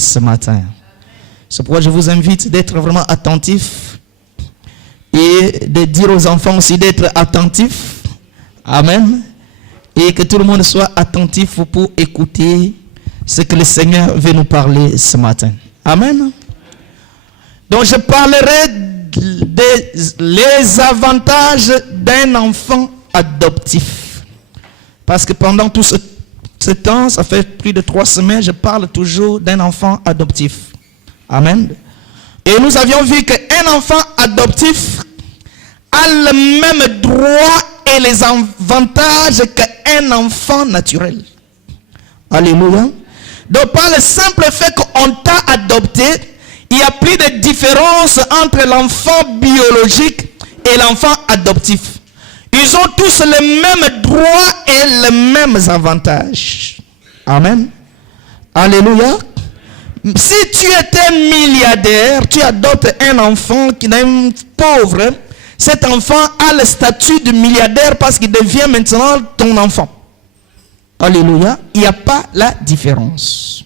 ce matin. C'est pourquoi je vous invite d'être vraiment attentifs et de dire aux enfants aussi d'être attentifs. Amen. Et que tout le monde soit attentif pour écouter ce que le Seigneur veut nous parler ce matin. Amen. Donc je parlerai des avantages d'un enfant adoptif. Parce que pendant tout ce temps, ça fait plus de 3 semaines, je parle toujours d'un enfant adoptif. Amen. Et nous avions vu qu'un enfant adoptif a le même droit et les avantages qu'un enfant naturel. Alléluia. Donc par le simple fait qu'on t'a adopté, il n'y a plus de différence entre l'enfant biologique et l'enfant adoptif. Ils ont tous les mêmes droits et les mêmes avantages. Amen. Alléluia. Si tu étais milliardaire, tu adoptes un enfant qui est un pauvre, cet enfant a le statut de milliardaire parce qu'il devient maintenant ton enfant. Alléluia. Il n'y a pas la différence.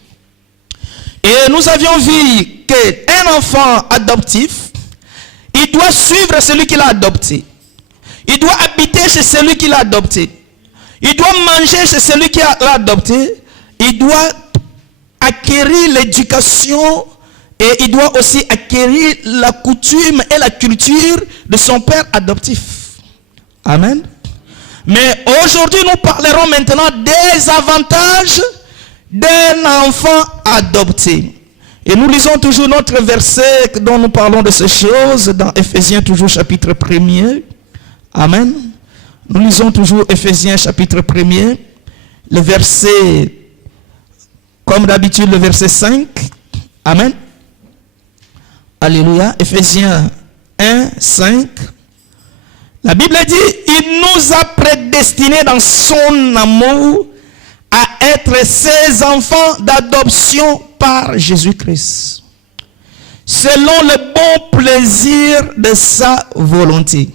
Et nous avions vu qu'un enfant adoptif, il doit suivre celui qui l'a adopté. Il doit habiter chez celui qui l'a adopté. Il doit manger chez celui qui l'a adopté. Il doit acquérir l'éducation et il doit aussi acquérir la coutume et la culture de son père adoptif. Amen. Mais aujourd'hui, nous parlerons maintenant des avantages d'un enfant adopté. Et nous lisons toujours notre verset dont nous parlons de ces choses dans Éphésiens toujours chapitre 1er. Amen. Nous lisons toujours Éphésiens chapitre 1er, le verset, comme d'habitude, le verset 5. Amen. Alléluia. Éphésiens 1, 5. La Bible dit, il nous a prédestinés dans son amour à être ses enfants d'adoption par Jésus-Christ, selon le bon plaisir de sa volonté.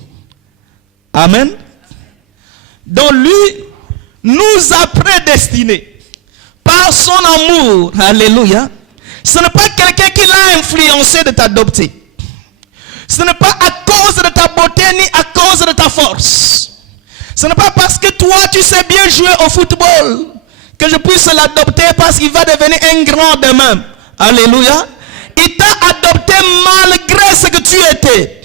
Amen. Donc lui nous a prédestinés par son amour. Alléluia. Ce n'est pas quelqu'un qui l'a influencé de t'adopter. Ce n'est pas à cause de ta beauté ni à cause de ta force. Ce n'est pas parce que toi tu sais bien jouer au football que je puisse l'adopter parce qu'il va devenir un grand demain. Alléluia. Il t'a adopté malgré ce que tu étais.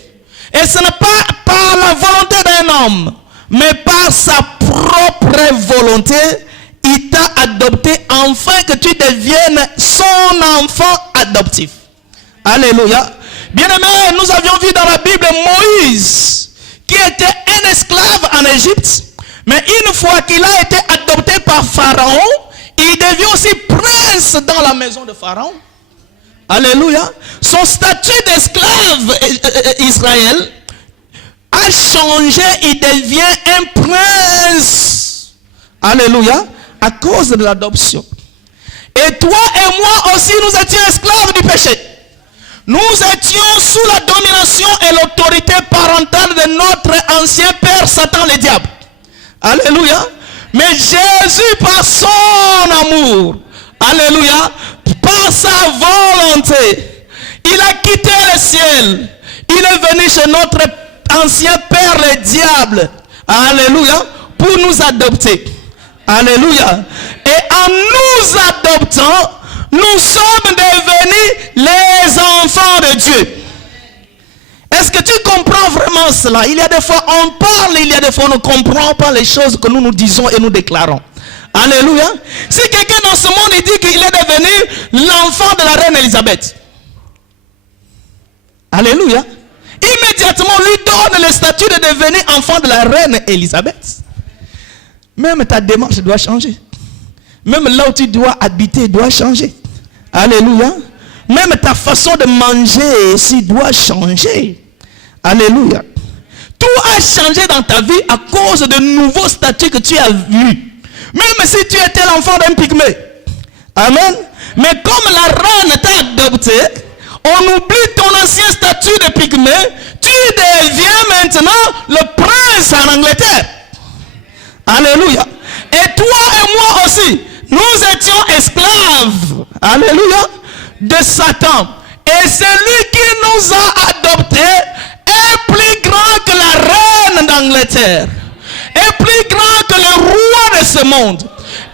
Et ce n'est pas par la volonté d'un homme, mais par sa propre volonté, il t'a adopté afin que tu deviennes son enfant adoptif. Alléluia. Bien-aimés, nous avions vu dans la Bible Moïse, qui était un esclave en Égypte, mais une fois qu'il a été adopté par Pharaon, il devient aussi prince dans la maison de Pharaon. Alléluia. Son statut d'esclave Israël a changé, il devient un prince. Alléluia. À cause de l'adoption. Et toi et moi aussi, nous étions esclaves du péché. Nous étions sous la domination et l'autorité parentale de notre ancien père Satan le diable. Alléluia. Mais Jésus, par son amour, alléluia, par sa volonté, il a quitté le ciel. Il est venu chez notre ancien père le diable. Alléluia. Pour nous adopter. Alléluia. Et en nous adoptant, nous sommes devenus les enfants de Dieu. Est-ce que tu comprends vraiment cela? Il y a des fois on parle, il y a des fois on ne comprend pas les choses que nous nous disons et nous déclarons. Alléluia. Si quelqu'un dans ce monde il dit qu'il est devenu l'enfant de la reine Élisabeth. Alléluia. Immédiatement lui donne le statut de devenir enfant de la reine Élisabeth. Même ta démarche doit changer. Même là où tu dois habiter doit changer. Alléluia. Même ta façon de manger aussi doit changer. Alléluia. Tout a changé dans ta vie à cause de nouveaux statuts que tu as vus. Même si tu étais l'enfant d'un pygmée. Amen. Mais comme la reine t'a adopté, on oublie ton ancien statut de pygmée. Tu deviens maintenant le prince en Angleterre. Alléluia. Et toi et moi aussi, nous étions esclaves. Alléluia. de Satan. Et celui qui nous a adoptés est plus grand que la reine d'Angleterre, est plus grand que le roi de ce monde,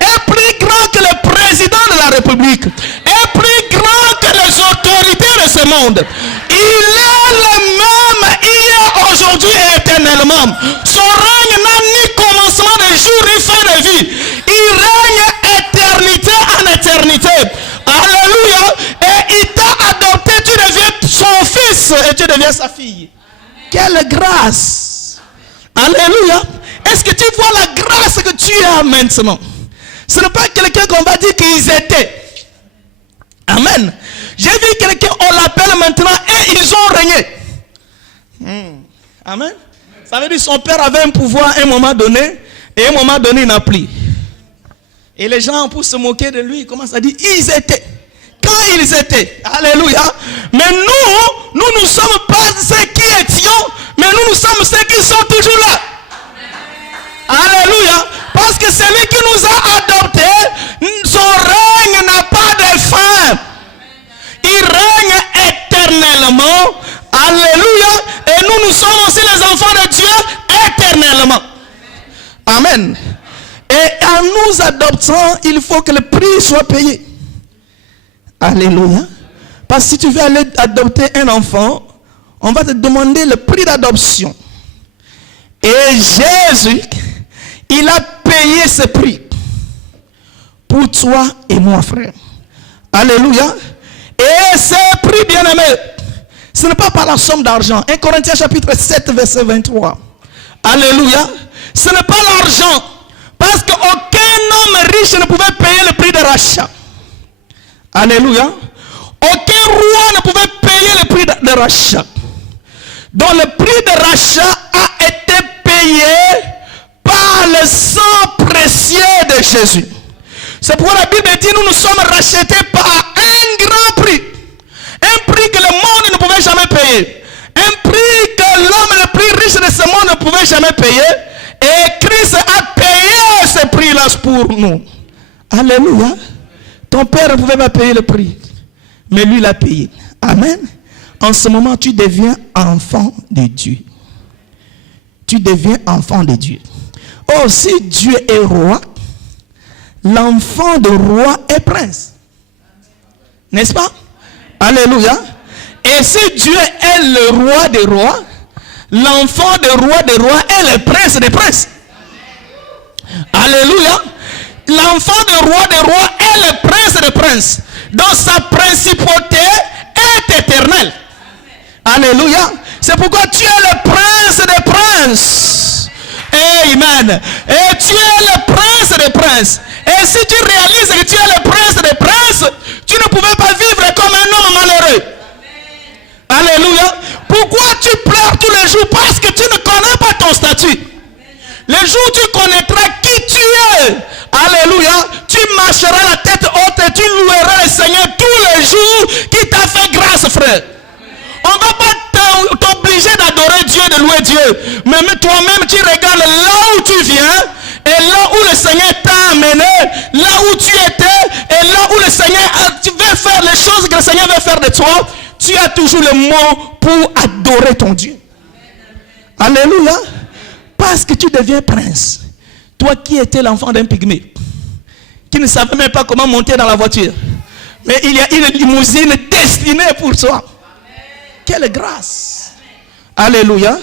est plus grand que le président de la République, est plus grand que les autorités de ce monde. Il est le même hier, aujourd'hui et éternellement. Son règne n'a ni commencement de jour ni fin de vie. Il règne éternité en éternité. Alléluia. Et il t'a adopté, tu deviens son fils et tu deviens sa fille. Quelle grâce. Alléluia. Est-ce que tu vois la grâce que tu as maintenant? Ce n'est pas quelqu'un qu'on va dire qu'ils étaient. Amen. J'ai vu quelqu'un, on l'appelle maintenant et ils ont régné. Amen. Ça veut dire son père avait un pouvoir à un moment donné et à un moment donné il n'a plus. Et les gens pour se moquer de lui, ils commencent à dire ils étaient. Quand ils étaient. Alléluia. Mais nous ne sommes pas ceux qui étions, mais nous sommes ceux qui sont toujours là. Alléluia. Parce que celui qui nous a adoptés, son règne n'a pas de fin. Il règne éternellement. Alléluia. Et nous sommes aussi les enfants de Dieu éternellement. Amen. Et en nous adoptant, il faut que le prix soit payé. Alléluia. Parce que si tu veux aller adopter un enfant, on va te demander le prix d'adoption. Et Jésus, il a payé ce prix pour toi et moi, frère. Alléluia. Et ce prix, bien-aimé, ce n'est pas par la somme d'argent. 1 Corinthiens chapitre 7, verset 23. Alléluia. Ce n'est pas l'argent. Parce qu'aucun homme riche ne pouvait payer le prix de rachat. Alléluia. Aucun roi ne pouvait payer le prix de rachat. Donc le prix de rachat a été payé par le sang précieux de Jésus. C'est pourquoi la Bible dit nous sommes rachetés par un grand prix. Un prix que le monde ne pouvait jamais payer. Un prix que l'homme le plus riche de ce monde ne pouvait jamais payer. Et Christ a payé ce prix-là pour nous. Alléluia. Ton père ne pouvait pas payer le prix. Mais lui l'a payé. Amen. En ce moment, tu deviens enfant de Dieu. Tu deviens enfant de Dieu. Oh, si Dieu est roi, l'enfant de roi est prince. N'est-ce pas? Alléluia. Et si Dieu est le roi des rois, l'enfant de roi des rois est le prince des princes. Alléluia. L'enfant de roi des rois est le prince des princes. Donc sa principauté est éternelle. Alléluia. C'est pourquoi tu es le prince des princes. Amen. Et tu es le prince des princes. Et si tu réalises que tu es le prince des princes, tu ne pouvais pas vivre comme un homme malheureux. Alléluia. Pourquoi tu pleures tous les jours? Parce que tu ne connais pas ton statut. Le jour où tu connaîtras qui tu es, alléluia, tu marcheras la tête haute et tu loueras le Seigneur tous les jours qui t'a fait grâce, frère. On ne va pas t'obliger d'adorer Dieu, de louer Dieu. Mais toi-même, tu regardes là où tu viens et là où le Seigneur t'a amené, là où tu étais et là où le Seigneur tu veux faire les choses que le Seigneur veut faire de toi. Tu as toujours le mot pour adorer ton Dieu. Alléluia. Parce que tu deviens prince. Toi qui étais l'enfant d'un pygmée, qui ne savait même pas comment monter dans la voiture. Mais il y a une limousine destinée pour toi. Quelle grâce. Alléluia.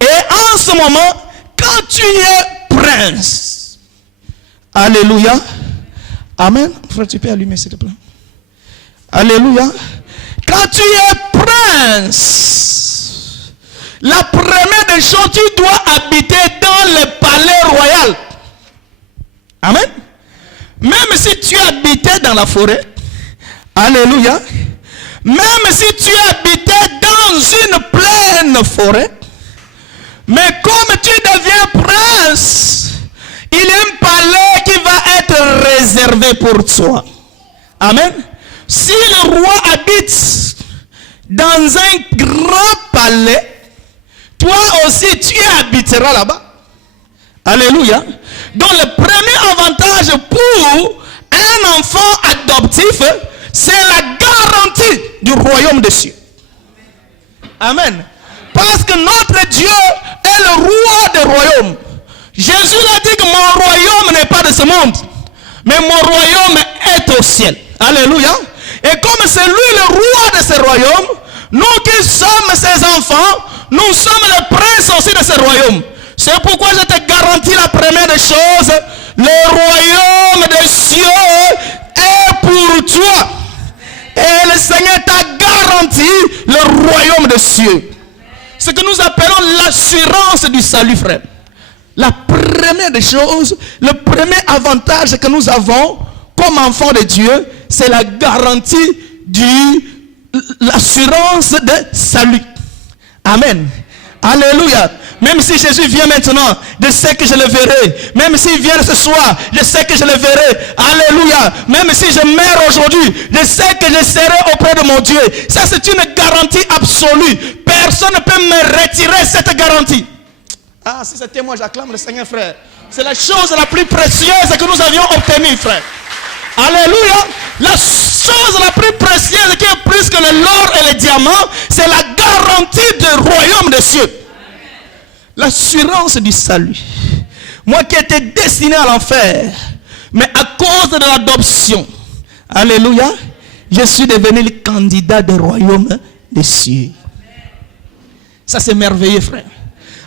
Et en ce moment, quand tu es prince. Alléluia. Amen. Frère, tu peux allumer s'il te plaît. Alléluia. Quand tu es prince, la première des choses, tu dois habiter dans le palais royal. Amen. Même si tu habitais dans la forêt, alléluia, même si tu habitais dans une pleine forêt, mais comme tu deviens prince, il y a un palais qui va être réservé pour toi. Amen. Si le roi habite dans un grand palais, toi aussi tu habiteras là-bas. Alléluia. Donc le premier avantage pour un enfant adoptif, c'est la du royaume des cieux. Amen. Parce que notre Dieu est le roi des royaumes. Jésus a dit que mon royaume n'est pas de ce monde, mais mon royaume est au ciel. Alléluia. Et comme c'est lui le roi de ce royaume, nous qui sommes ses enfants, nous sommes les princes aussi de ce royaume. C'est pourquoi je te garantis la première des choses, le royaume des cieux est pour toi. Et le Seigneur t'a garanti le royaume des cieux. Ce que nous appelons l'assurance du salut, frère. La première des choses, le premier avantage que nous avons comme enfants de Dieu, c'est la garantie l'assurance de salut. Amen. Alléluia. Même si Jésus vient maintenant, je sais que je le verrai. Même s'il vient ce soir, je sais que je le verrai. Alléluia. Même si je meurs aujourd'hui, je sais que je serai auprès de mon Dieu. Ça, c'est une garantie absolue. Personne ne peut me retirer cette garantie. Ah, si c'était moi, j'acclame le Seigneur, frère. C'est la chose la plus précieuse que nous avions obtenue, frère. Alléluia. La chose la plus précieuse qui est plus que l'or et le diamant, c'est la garantie du royaume des cieux. L'assurance du salut. Moi qui étais destiné à l'enfer, mais à cause de l'adoption, alléluia, je suis devenu le candidat du royaume des cieux. Ça c'est merveilleux, frère.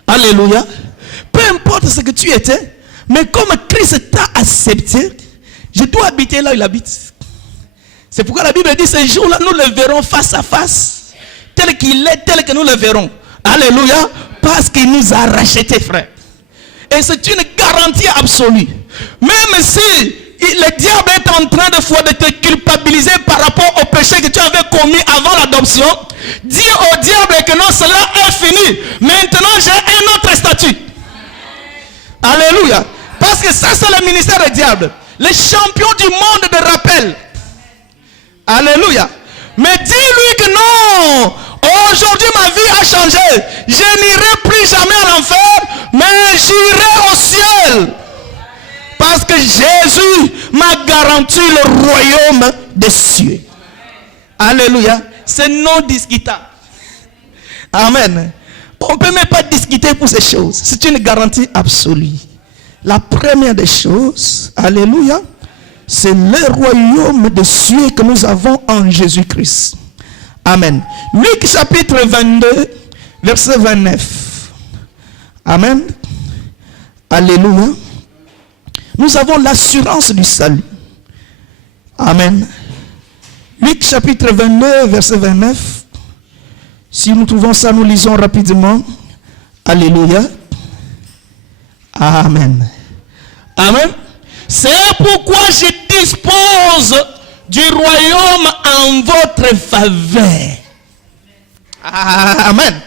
Alléluia. Peu importe ce que tu étais, mais comme Christ t'a accepté, je dois habiter là où il habite. C'est pourquoi la Bible dit, ce jour-là, nous le verrons face à face, tel qu'il est, tel que nous le verrons. Alléluia. Parce qu'il nous a rachetés, frère. Et c'est une garantie absolue. Même si le diable est en train de te culpabiliser par rapport au péché que tu avais commis avant l'adoption, dis au diable que non, cela est fini. Maintenant, j'ai un autre statut. Alléluia. Parce que ça, c'est le ministère du diable. Les champions du monde de rappel. Alléluia. Mais dis-lui que non. Aujourd'hui, ma vie a changé. Je n'irai plus jamais à l'enfer, mais j'irai au ciel. Parce que Jésus m'a garanti le royaume des cieux. Alléluia. C'est non discutable. Amen. On ne peut même pas discuter pour ces choses. C'est une garantie absolue. La première des choses, alléluia, c'est le royaume des cieux que nous avons en Jésus-Christ. Amen. Luc chapitre 22, verset 29. Amen. Alléluia. Nous avons l'assurance du salut. Amen. Luc chapitre 22, verset 29. Si nous trouvons ça, nous lisons rapidement. Alléluia. Amen. Amen. C'est pourquoi je dispose du royaume en votre faveur. Amen.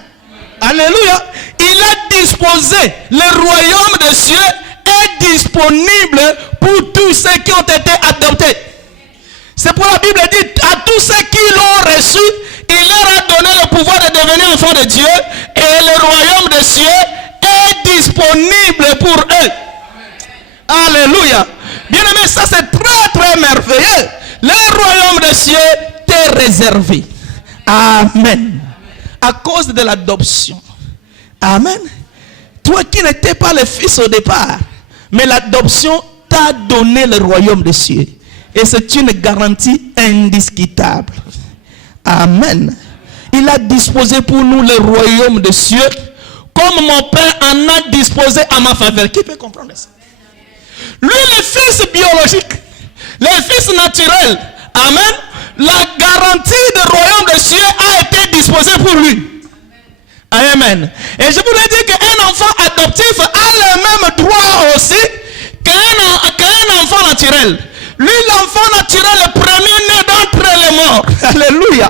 Alléluia. Il a disposé, le royaume des cieux est disponible pour tous ceux qui ont été adoptés. C'est pour la Bible dit, à tous ceux qui l'ont reçu, il leur a donné le pouvoir de devenir enfants de Dieu, et le royaume des cieux est disponible pour eux. Alléluia. Bien aimé, ça c'est très très merveilleux. Le royaume des cieux t'est réservé. Amen. À cause de l'adoption. Amen. Toi qui n'étais pas le fils au départ, mais l'adoption t'a donné le royaume des cieux. Et c'est une garantie indiscutable. Amen. Il a disposé pour nous le royaume des cieux, comme mon Père en a disposé à ma faveur. Qui peut comprendre ça? Lui, le fils biologique, le fils naturel, amen, la garantie du royaume des cieux a été disposée pour lui. Amen. Et je voulais dire qu'un enfant adoptif a le même droit aussi qu'un enfant naturel. Lui, l'enfant naturel, le premier né d'entre les morts. Alléluia.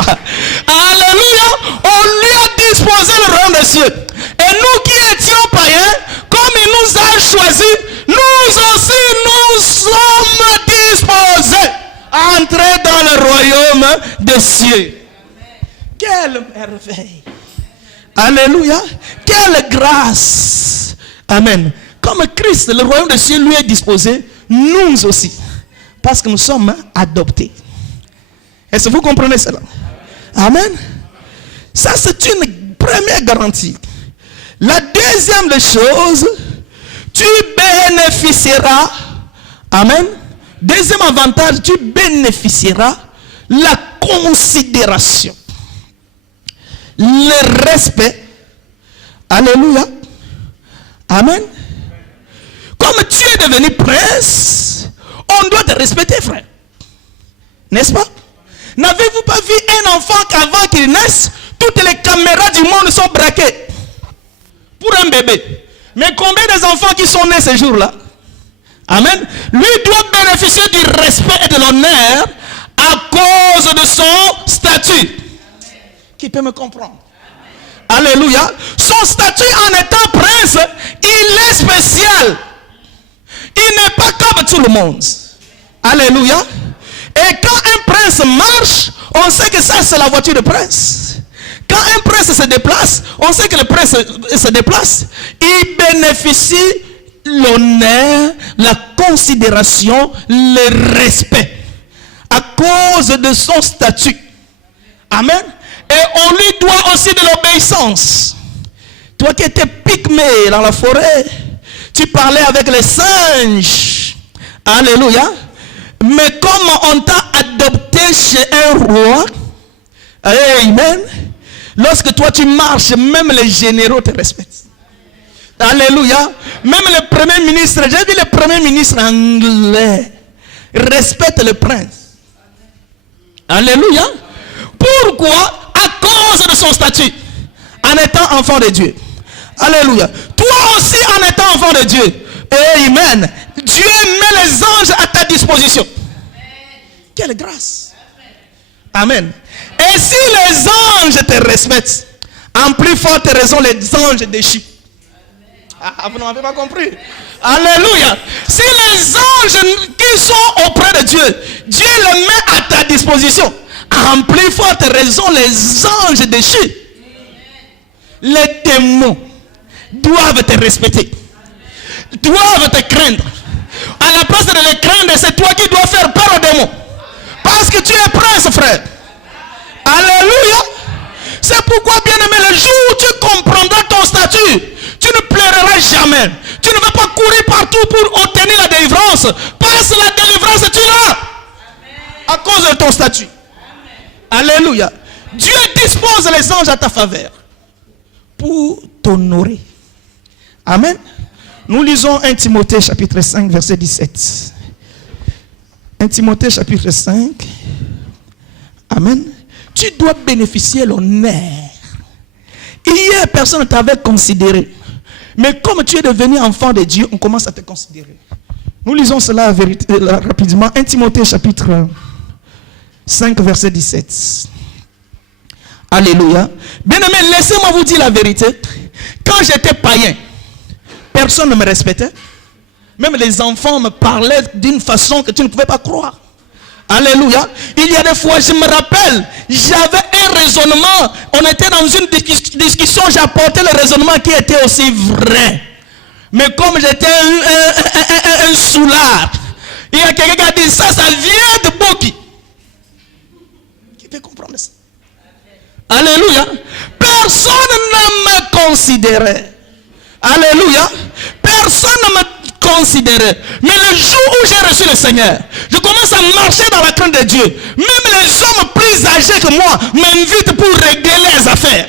Alléluia. On lui a disposé le royaume des cieux. Et nous qui étions païens, comme il nous a choisis, nous aussi nous sommes disposés à entrer dans le royaume des cieux. Quelle merveille. Alléluia. Quelle grâce. Amen. Comme Christ, le royaume des cieux lui est disposé, nous aussi. Parce que nous sommes adoptés. Est-ce que vous comprenez cela? Amen. Ça, c'est une première garantie. La deuxième des choses, tu bénéficieras. Amen. Deuxième avantage, tu bénéficieras la considération, le respect. Alléluia. Amen. Comme tu es devenu prince, on doit te respecter, frère. N'est-ce pas? N'avez-vous pas vu un enfant qu'avant qu'il naisse, toutes les caméras du monde sont braquées pour un bébé? Mais combien des enfants qui sont nés ce jour-là? Amen. Lui doit bénéficier du respect et de l'honneur à cause de son statut. Qui peut me comprendre? Alléluia. Son statut en étant prince, il est spécial. Il n'est pas comme tout le monde. Alléluia. Et quand un prince marche, on sait que ça c'est la voiture de prince. Quand un prince se déplace, on sait que le prince se déplace. Il bénéficie l'honneur, la considération, le respect à cause de son statut. Amen. Et on lui doit aussi de l'obéissance. Toi qui étais pygmée dans la forêt, tu parlais avec les singes. Alléluia. Mais comme on t'a adopté chez un roi, amen, lorsque toi tu marches, même les généraux te respectent. Alléluia. Même le premier ministre, j'ai vu le premier ministre anglais respecte le prince. Alléluia. Pourquoi? À cause de son statut, en étant enfant de Dieu. Alléluia. Toi aussi en étant enfant de Dieu. Amen. Dieu met les anges à ta disposition. Quelle grâce. Amen. Et si les anges te respectent, en plus forte raison les anges déchus. Ah, vous n'avez pas compris. Alléluia. Si les anges qui sont auprès de Dieu, Dieu les met à ta disposition, en plus forte raison les anges déchus. Les démons doivent te respecter, doivent te craindre. À la place de les craindre, c'est toi qui dois faire peur aux démons. Parce que tu es prince, frère. Alléluia. C'est pourquoi, bien aimé, le jour où tu comprendras ton statut, tu ne pleureras jamais. Tu ne vas pas courir partout pour obtenir la délivrance. Parce que la délivrance, tu l'as. À cause de ton statut. Alléluia. Dieu dispose les anges à ta faveur pour t'honorer. Amen. Nous lisons 1 Timothée chapitre 5 verset 17. 1 Timothée chapitre 5. Amen. Tu dois bénéficier l'honneur. Hier, personne ne t'avait considéré. Mais comme tu es devenu enfant de Dieu, on commence à te considérer. Nous lisons cela rapidement. 1 Timothée chapitre 5 verset 17. Alléluia. Bien aimé, laissez-moi vous dire la vérité. Quand j'étais païen, personne ne me respectait. Même les enfants me parlaient d'une façon que tu ne pouvais pas croire. Alléluia. Il y a des fois, je me rappelle, j'avais un raisonnement. On était dans une discussion, j'apportais le raisonnement qui était aussi vrai. Mais comme j'étais un soulard, il y a quelqu'un qui a dit ça vient de Boki. Qui peut comprendre ça? Alléluia. Personne ne me considérait. Alléluia. Personne ne me considérait. Mais le jour où j'ai reçu le Seigneur, je commence à marcher dans la crainte de Dieu. Même les hommes plus âgés que moi m'invitent pour régler les affaires.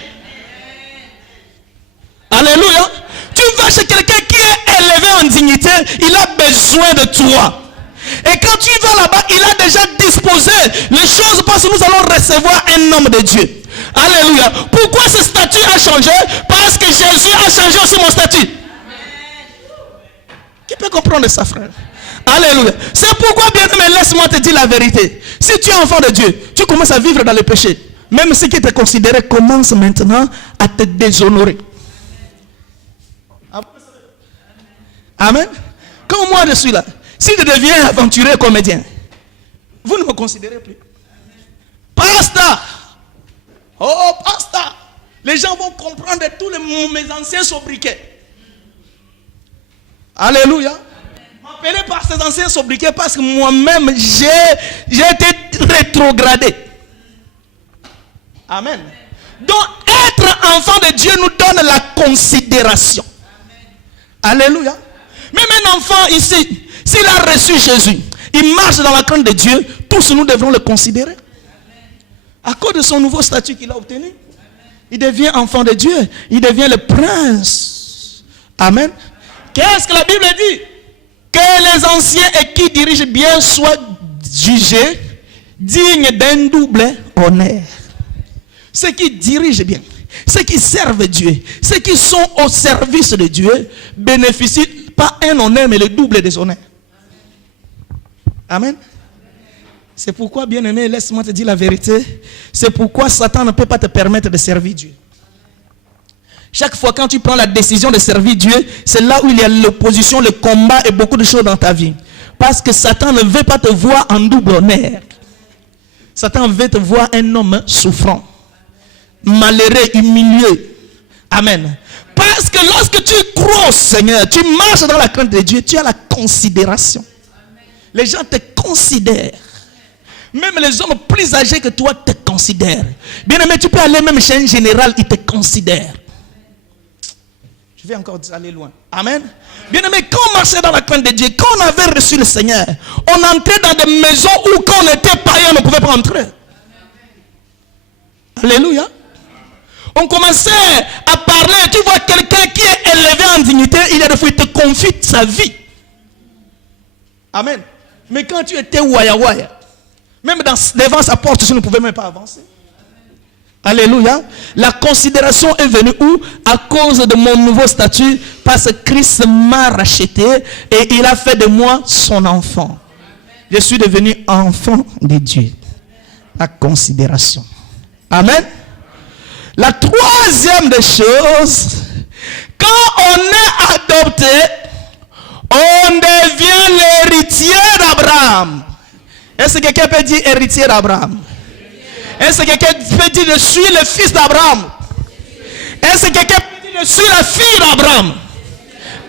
Alléluia. Tu vas chez quelqu'un qui est élevé en dignité, il a besoin de toi. Et quand tu vas là-bas, il a déjà disposé les choses parce que nous allons recevoir un homme de Dieu. Alléluia. Pourquoi ce statut a changé? Parce que Jésus a changé aussi mon statut. Qui peut comprendre ça, frère? Alléluia. C'est pourquoi, bien aimé, laisse-moi te dire la vérité. Si tu es enfant de Dieu, tu commences à vivre dans le péché. Même ce qui te considérait commence maintenant à te déshonorer. Amen. Comme moi je suis là. Si je deviens aventurier comédien, vous ne me considérez plus. Pasteur. Oh, pasteur. Les gens vont comprendre tous mes anciens sobriquets. Alléluia. M'appeler par ces anciens sobriquets parce que moi-même, j'ai été rétrogradé. Amen. Donc, être enfant de Dieu nous donne la considération. Alléluia. Même un enfant ici, s'il a reçu Jésus, il marche dans la crainte de Dieu, tous nous devrons le considérer. À cause de son nouveau statut qu'il a obtenu. Il devient enfant de Dieu. Il devient le prince. Amen. Qu'est-ce que la Bible dit? Que les anciens et qui dirigent bien soient jugés dignes d'un double honneur. Ceux qui dirigent bien, ceux qui servent Dieu, ceux qui sont au service de Dieu, bénéficient pas un honneur, mais le double des honneurs. Amen. C'est pourquoi, bien-aimé, laisse-moi te dire la vérité. C'est pourquoi Satan ne peut pas te permettre de servir Dieu. Chaque fois quand tu prends la décision de servir Dieu, c'est là où il y a l'opposition, le combat et beaucoup de choses dans ta vie. Parce que Satan ne veut pas te voir en double honneur. Satan veut te voir un homme souffrant, malheureux, humilié. Amen. Parce que lorsque tu crois au Seigneur, tu marches dans la crainte de Dieu, tu as la considération. Les gens te considèrent. Même les hommes plus âgés que toi te considèrent. Bien aimé, tu peux aller même chez un général, il te considère. Je vais encore aller loin. Amen. Bien aimé, quand on marchait dans la crainte de Dieu, quand on avait reçu le Seigneur, on entrait dans des maisons où quand on était païen, on ne pouvait pas entrer. Alléluia. On commençait à parler, tu vois quelqu'un qui est élevé en dignité, il y a des fois il te confie sa vie. Amen. Mais quand tu étais waya, même devant sa porte, tu ne pouvais même pas avancer. Alléluia. La considération est venue où? À cause de mon nouveau statut, parce que Christ m'a racheté et il a fait de moi son enfant. Je suis devenu enfant de Dieu. La considération. Amen. La troisième des choses, quand on est adopté, on devient l'héritier d'Abraham. Est-ce que quelqu'un peut dire héritier d'Abraham? Est-ce que quelqu'un peut dire je suis le fils d'Abraham? Est-ce que quelqu'un peut dire je suis la fille d'Abraham?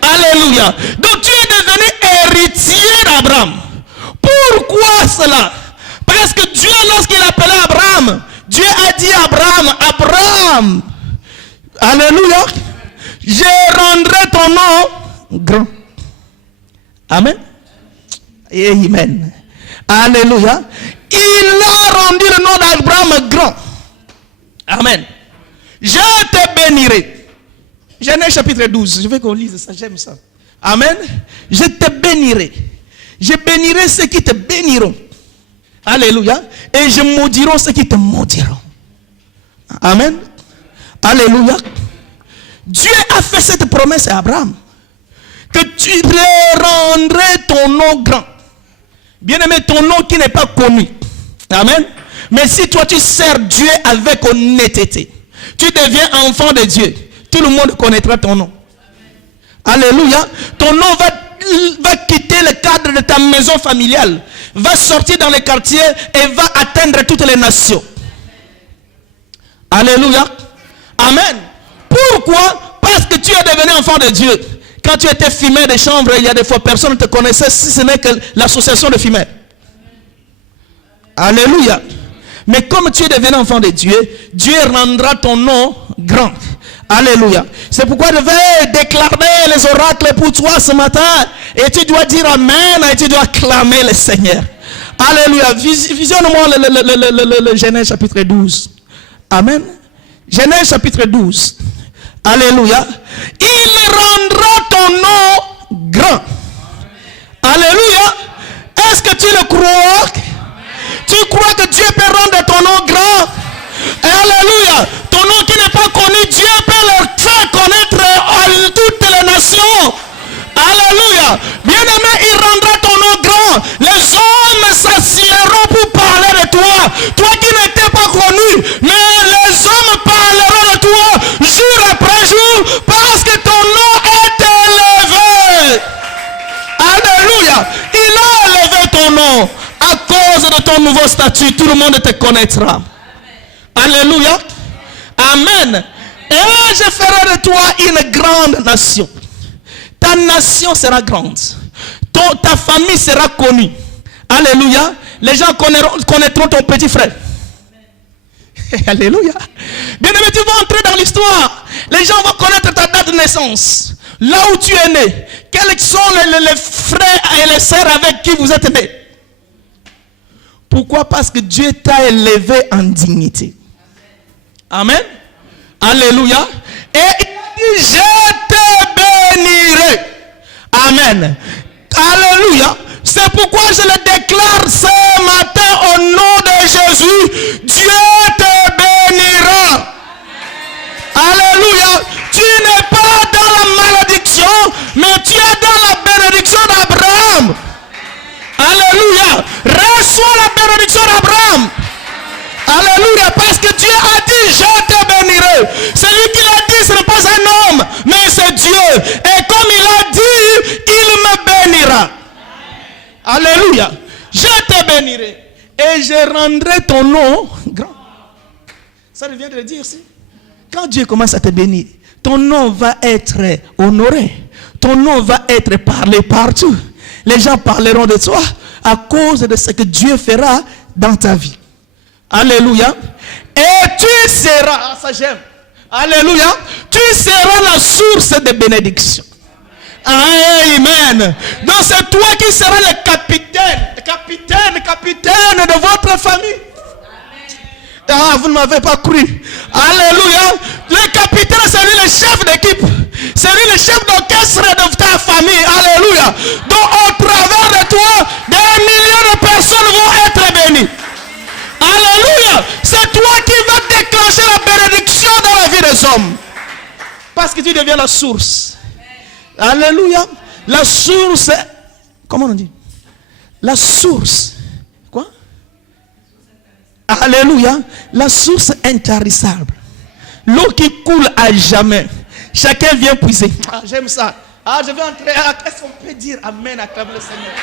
Alléluia. Donc tu es devenu héritier d'Abraham. Pourquoi cela? Parce que Dieu, lorsqu'il appelait Abraham, Dieu a dit à Abraham, Abraham, alléluia, je rendrai ton nom grand. Amen. Et amen. Alléluia. Il a rendu le nom d'Abraham grand. Amen. Je te bénirai. Genèse chapitre 12. Je veux qu'on lise ça, j'aime ça. Amen. Je te bénirai. Je bénirai ceux qui te béniront. Alléluia. Et je maudirai ceux qui te maudiront. Amen. Alléluia. Dieu a fait cette promesse à Abraham. Que tu rendrais ton nom grand. Bien-aimé, ton nom qui n'est pas connu. Amen. Mais si toi tu sers Dieu avec honnêteté, tu deviens enfant de Dieu, tout le monde connaîtra ton nom. Alléluia. Ton nom va quitter le cadre de ta maison familiale, va sortir dans les quartiers et va atteindre toutes les nations. Alléluia. Amen. Pourquoi? Parce que tu es devenu enfant de Dieu. Quand tu étais fumeur de chambre, il y a des fois personne ne te connaissait si ce n'est que l'association de fumeurs. Alléluia. Mais comme tu es devenu enfant de Dieu, Dieu rendra ton nom grand. Alléluia. C'est pourquoi je vais déclarer les oracles pour toi ce matin. Et tu dois dire Amen et tu dois acclamer le Seigneur. Alléluia. Visionne-moi le Genèse chapitre 12. Amen. Genèse chapitre 12. Alléluia. Il rendra ton nom grand. Alléluia. Est-ce que tu le crois? Tu crois que Dieu peut rendre ton nom grand? Alléluia. Ton nom qui n'est pas connu, Dieu peut le faire connaître à toutes les nations. Alléluia. Bien-aimé, il rendra ton nom grand. Les hommes s'assieront pour parler de toi. Toi qui n'étais pas connu, mais les hommes parleront de toi jour après jour parce que ton nom est élevé. Alléluia. Il a élevé ton nom. À cause de ton nouveau statut, tout le monde te connaîtra. Alléluia. Amen. Et je ferai de toi une grande nation. Ta nation sera grande. Ta famille sera connue. Alléluia. Les gens connaîtront ton petit frère. Alléluia. Bien aimé, tu vas entrer dans l'histoire. Les gens vont connaître ta date de naissance. Là où tu es né. Quels sont les frères et les sœurs avec qui vous êtes nés? Pourquoi? Parce que Dieu t'a élevé en dignité. Amen. Alléluia. Et il a dit, je te bénirai. Amen. Alléluia. C'est pourquoi je le déclare ce matin au nom de Jésus. Dieu te bénira. Alléluia. Tu n'es pas dans la malédiction, mais tu es dans la bénédiction d'Abraham. Alléluia. Reçois la bénédiction d'Abraham. Alléluia. Parce que Dieu a dit, je te bénirai. Celui qui l'a dit, ce n'est pas un homme, mais c'est Dieu. Et comme il a dit, il me bénira. Alléluia. Je te bénirai. Et je rendrai ton nom grand. Ça vient de le dire aussi. Quand Dieu commence à te bénir, ton nom va être honoré. Ton nom va être parlé partout. Les gens parleront de toi à cause de ce que Dieu fera dans ta vie. Alléluia. Et tu seras, ça j'aime. Alléluia. Tu seras la source de bénédiction. Amen. Donc c'est toi qui seras le capitaine de votre famille. Ah, vous ne m'avez pas cru. Alléluia. Le capitaine, c'est lui le chef d'équipe. C'est lui le chef d'orchestre de ta famille. Alléluia. Donc au travers de toi, des millions de personnes vont être bénies. Alléluia. C'est toi qui vas déclencher la bénédiction dans la vie des hommes. Parce que tu deviens la source. Alléluia. La source. Comment on dit? La source. Quoi? Alléluia. La source intarissable. L'eau qui coule à jamais. Chacun vient puiser. Ah, j'aime ça. Ah, je vais entrer. Ah, qu'est-ce qu'on peut dire? Amen. Acclame le Seigneur.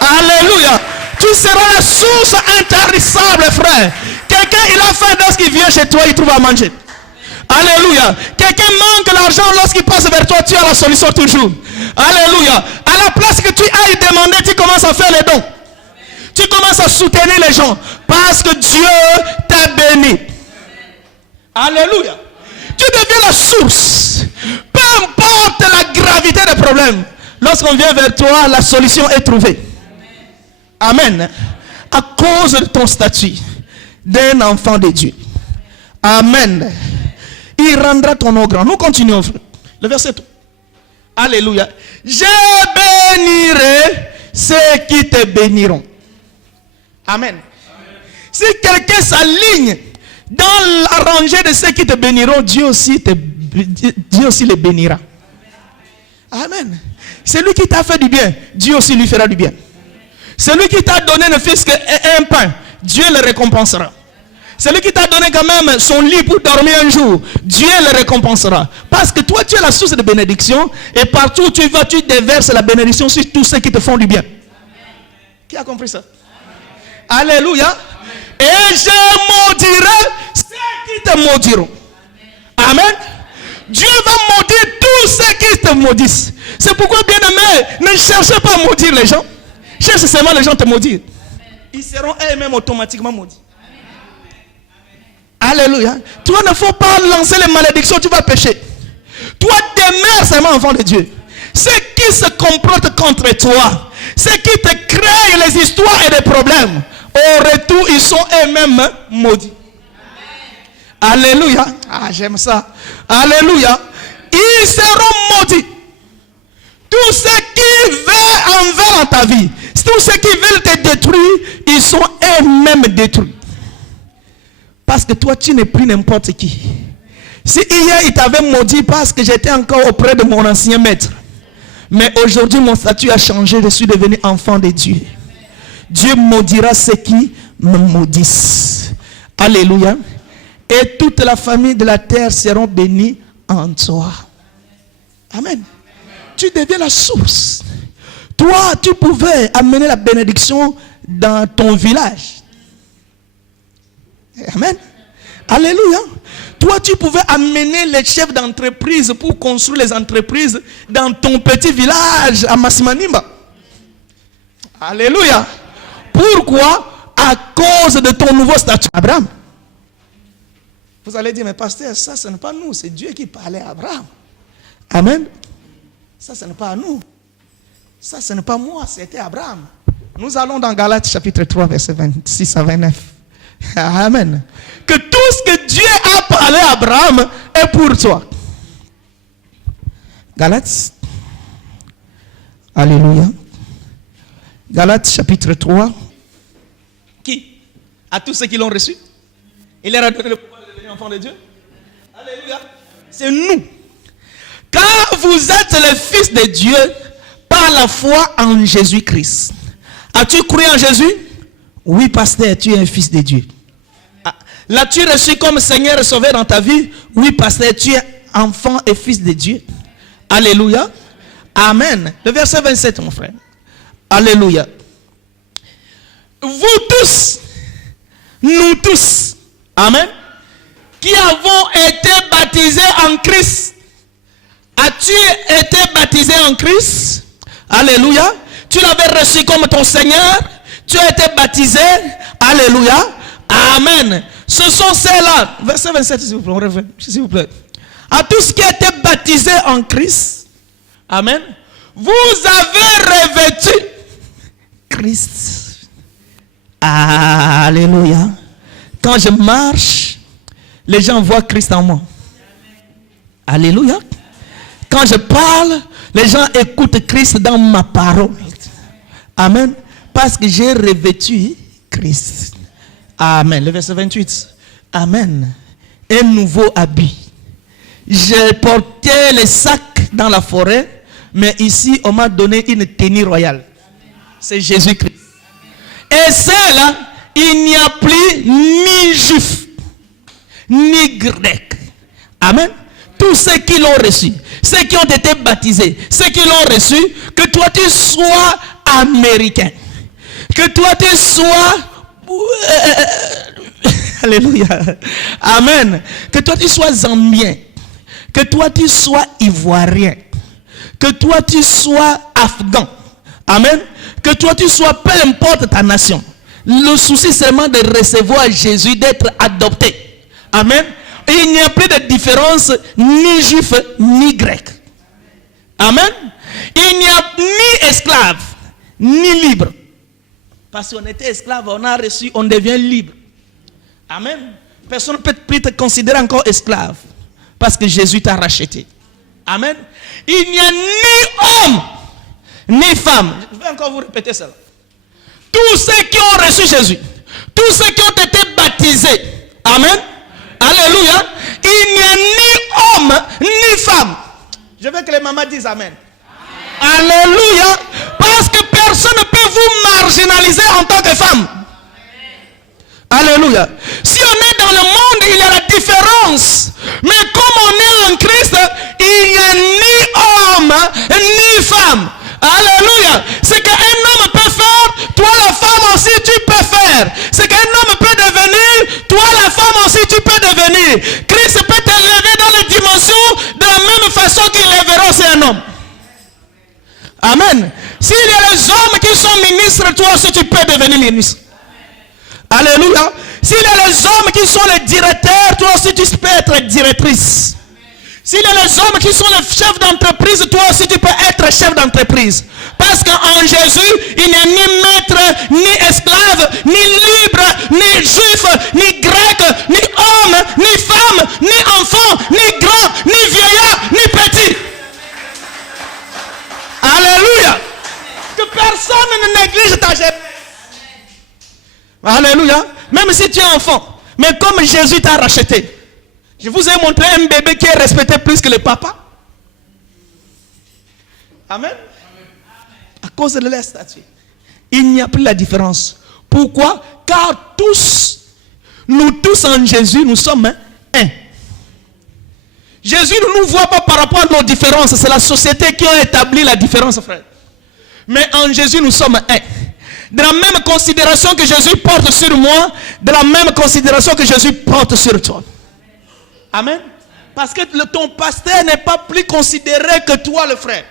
Alléluia. Tu seras la source intarissable, frère. Quelqu'un, il a faim lorsqu'il vient chez toi, il trouve à manger. Alléluia. Quelqu'un manque l'argent lorsqu'il passe vers toi, tu as la solution toujours. Alléluia. À la place que tu ailles demander, tu commences à faire les dons. Tu commences à soutenir les gens. Parce que Dieu t'a béni. Alléluia. Tu deviens la source. Peu importe la gravité des problèmes. Lorsqu'on vient vers toi, la solution est trouvée. Amen. À cause de ton statut d'un enfant de Dieu. Amen. Il rendra ton nom grand. Nous continuons. Le verset 2. Alléluia. Je bénirai ceux qui te béniront. Amen. Si quelqu'un s'aligne dans la rangée de ceux qui te béniront, Dieu aussi les bénira. Amen. Celui qui t'a fait du bien, Dieu aussi lui fera du bien. Celui qui t'a donné ne fût-ce qu'un pain, Dieu le récompensera. Celui qui t'a donné quand même son lit pour dormir un jour, Dieu le récompensera. Parce que toi, tu es la source de bénédiction. Et partout où tu vas, tu déverses la bénédiction sur tous ceux qui te font du bien. Amen. Qui a compris ça? Amen. Alléluia. Amen. Et je maudirai ceux qui te maudiront. Amen. Amen. Dieu va maudire tous ceux qui te maudissent. C'est pourquoi, bien aimé, ne cherchez pas à maudire les gens. Cherche seulement les gens te maudire. Ils seront eux-mêmes automatiquement maudits. Alléluia. Toi, ne faut pas lancer les malédictions, tu vas pécher. Toi, demeure seulement enfant de Dieu. Ceux qui se comportent contre toi, ceux qui te créent les histoires et les problèmes, au retour, ils sont eux-mêmes maudits. Amen. Alléluia. Ah, j'aime ça. Alléluia. Ils seront maudits. Tous ceux qui veulent envers dans ta vie, tous ceux qui veulent te détruire, ils sont eux-mêmes détruits. Parce que toi, tu n'es plus n'importe qui. Si hier, il t'avait maudit parce que j'étais encore auprès de mon ancien maître. Mais aujourd'hui, mon statut a changé. Je suis devenu enfant de Dieu. Dieu maudira ceux qui me maudissent. Alléluia. Et toute la famille de la terre seront bénies en toi. Amen. Tu deviens la source. Toi, tu pouvais amener la bénédiction dans ton village. Amen. Alléluia. Toi, tu pouvais amener les chefs d'entreprise pour construire les entreprises dans ton petit village à Massimanimba. Alléluia. Pourquoi? À cause de ton nouveau statut. Abraham. Vous allez dire, mais pasteur, ça, ce n'est pas nous, c'est Dieu qui parlait à Abraham. Amen. Ça, ce n'est pas à nous. Ça, ce n'est pas moi, c'était Abraham. Nous allons dans Galates chapitre 3, verset 26 à 29. Amen. Que tout ce que Dieu a parlé à Abraham est pour toi. Galates. Alléluia. Galates chapitre 3. Qui? À tous ceux qui l'ont reçu. Il leur a donné le pouvoir de devenir enfants de Dieu. Alléluia. C'est nous. Car vous êtes les fils de Dieu par la foi en Jésus-Christ. As-tu cru en Jésus? Oui, pasteur, tu es un fils de Dieu. L'as-tu reçu comme Seigneur et Sauveur dans ta vie? Oui, pasteur, tu es enfant et fils de Dieu. Alléluia. Amen. Le verset 27, mon frère. Alléluia. Vous tous, nous tous, amen, qui avons été baptisés en Christ. As-tu été baptisé en Christ? Alléluia. Tu l'avais reçu comme ton Seigneur. Tu as été baptisé. Alléluia. Amen. Ce sont ceux-là. Verset 27, s'il vous plaît. On revient, s'il vous plaît. À tous qui ont été baptisés en Christ. Amen. Vous avez revêtu Christ. Alléluia. Quand je marche, les gens voient Christ en moi. Alléluia. Quand je parle, les gens écoutent Christ dans ma parole. Amen. Parce que j'ai revêtu Christ. Amen. Le verset 28. Amen. Un nouveau habit. J'ai porté les sacs dans la forêt, mais ici, on m'a donné une tenue royale. C'est Jésus-Christ. Et c'est là, il n'y a plus ni juif, ni grec. Amen. Tous ceux qui l'ont reçu, ceux qui ont été baptisés, ceux qui l'ont reçu, que toi tu sois américain, que toi tu sois alléluia, amen, que toi tu sois zambien, que toi tu sois ivoirien, que toi tu sois afghan, amen, que toi tu sois, peu importe ta nation, le souci c'est seulement de recevoir Jésus, d'être adopté, amen. Il n'y a plus de différence ni juif ni grec. Amen. Il n'y a ni esclave ni libre. Parce qu'on était esclave, on a reçu, on devient libre. Amen. Personne ne peut plus te considérer encore esclave. Parce que Jésus t'a racheté. Amen. Il n'y a ni homme ni femme. Je vais encore vous répéter cela. Tous ceux qui ont reçu Jésus, tous ceux qui ont été baptisés. Amen. Alléluia. Il n'y a ni homme ni femme. Je veux que les mamans disent amen. Amen. Alléluia. Parce que personne ne peut vous marginaliser en tant que femme. Amen. Alléluia. Si on est dans le monde, il y a la différence. Mais comme on est en Christ, il n'y a ni homme ni femme. Alléluia. Ce qu'un homme peut faire, toi la femme aussi tu peux faire. Ce qu'un homme peut devenir, toi la femme aussi tu peux devenir. Christ peut t'élever dans les dimensions de la même façon qu'il élèvera aussi un homme. Amen. S'il y a les hommes qui sont ministres, toi aussi tu peux devenir ministre. Alléluia. S'il y a les hommes qui sont les directeurs, toi aussi tu peux être directrice. S'il y a les hommes qui sont les chefs d'entreprise, toi aussi tu peux être chef d'entreprise. Parce qu'en Jésus, il n'y a ni maître, ni esclave, ni libre, ni juif, ni grec, ni homme, ni femme, ni enfant, ni grand, ni vieillard, ni petit. Alléluia. Que personne ne néglige ta jeunesse. Alléluia. Même si tu es enfant, mais comme Jésus t'a racheté. Je vous ai montré un bébé qui est respecté plus que le papa. Amen. À cause de leur statut. Il n'y a plus la différence. Pourquoi? Car tous, nous tous en Jésus, nous sommes un. Jésus ne nous voit pas par rapport à nos différences. C'est la société qui a établi la différence, frère. Mais en Jésus, nous sommes un. De la même considération que Jésus porte sur moi, de la même considération que Jésus porte sur toi. Amen. Parce que ton pasteur n'est pas plus considéré que toi, le frère.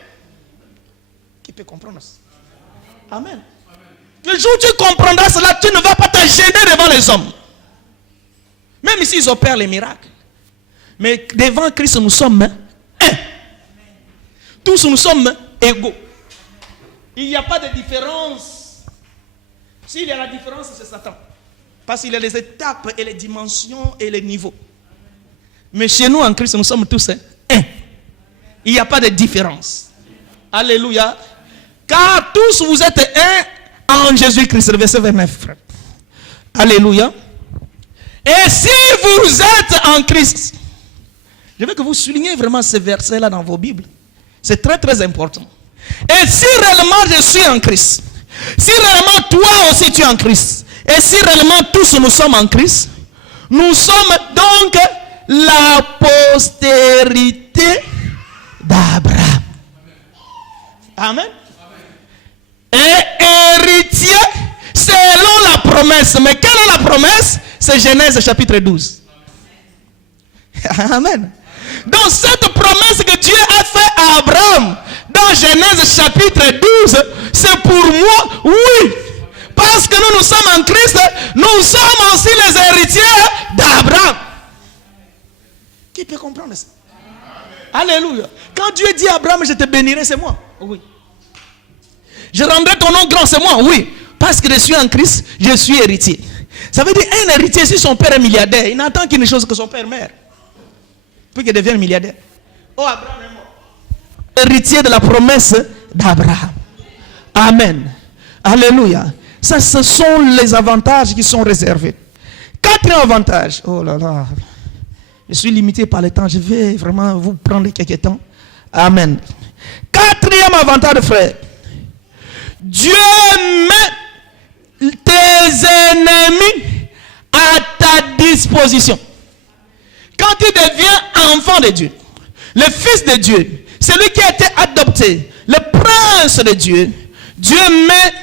Qui peut comprendre ça? Amen. Le jour où tu comprendras cela, tu ne vas pas te gêner devant les hommes. Même ici, ils opèrent les miracles. Mais devant Christ, nous sommes un. Tous nous sommes égaux. Il n'y a pas de différence. S'il y a la différence, c'est Satan. Parce qu'il y a les étapes et les dimensions et les niveaux. Mais chez nous, en Christ, nous sommes tous un. Il n'y a pas de différence. Alléluia. Car tous vous êtes un en Jésus-Christ. Le verset 29, frère. Alléluia. Et si vous êtes en Christ, je veux que vous souligniez vraiment ce verset-là dans vos Bibles. C'est très très important. Et si réellement je suis en Christ, si réellement toi aussi tu es en Christ, et si réellement tous nous sommes en Christ, nous sommes donc la postérité d'Abraham. Amen. Et héritier selon la promesse. Mais quelle est la promesse? C'est Genèse chapitre 12. Amen. Donc cette promesse que Dieu a faite à Abraham dans Genèse chapitre 12, c'est pour moi, oui. Parce que nous sommes en Christ, nous sommes aussi les héritiers d'Abraham. Qui peut comprendre ça? Alléluia. Quand Dieu dit à Abraham, je te bénirai, c'est moi. Oui. Je rendrai ton nom grand, c'est moi. Oui. Parce que je suis en Christ, je suis héritier. Ça veut dire un héritier, si son père est milliardaire, il n'attend qu'une chose que son père meurt. Puis qu'il devienne milliardaire. Oh, Abraham est mort. Héritier de la promesse d'Abraham. Amen. Alléluia. Ça, ce sont les avantages qui sont réservés. Quatrième avantage. Oh là là. Je suis limité par le temps. Je vais vraiment vous prendre quelques temps. Amen. Quatrième avantage, frère. Dieu met tes ennemis à ta disposition. Quand tu deviens enfant de Dieu, le fils de Dieu, celui qui a été adopté, le prince de Dieu, Dieu met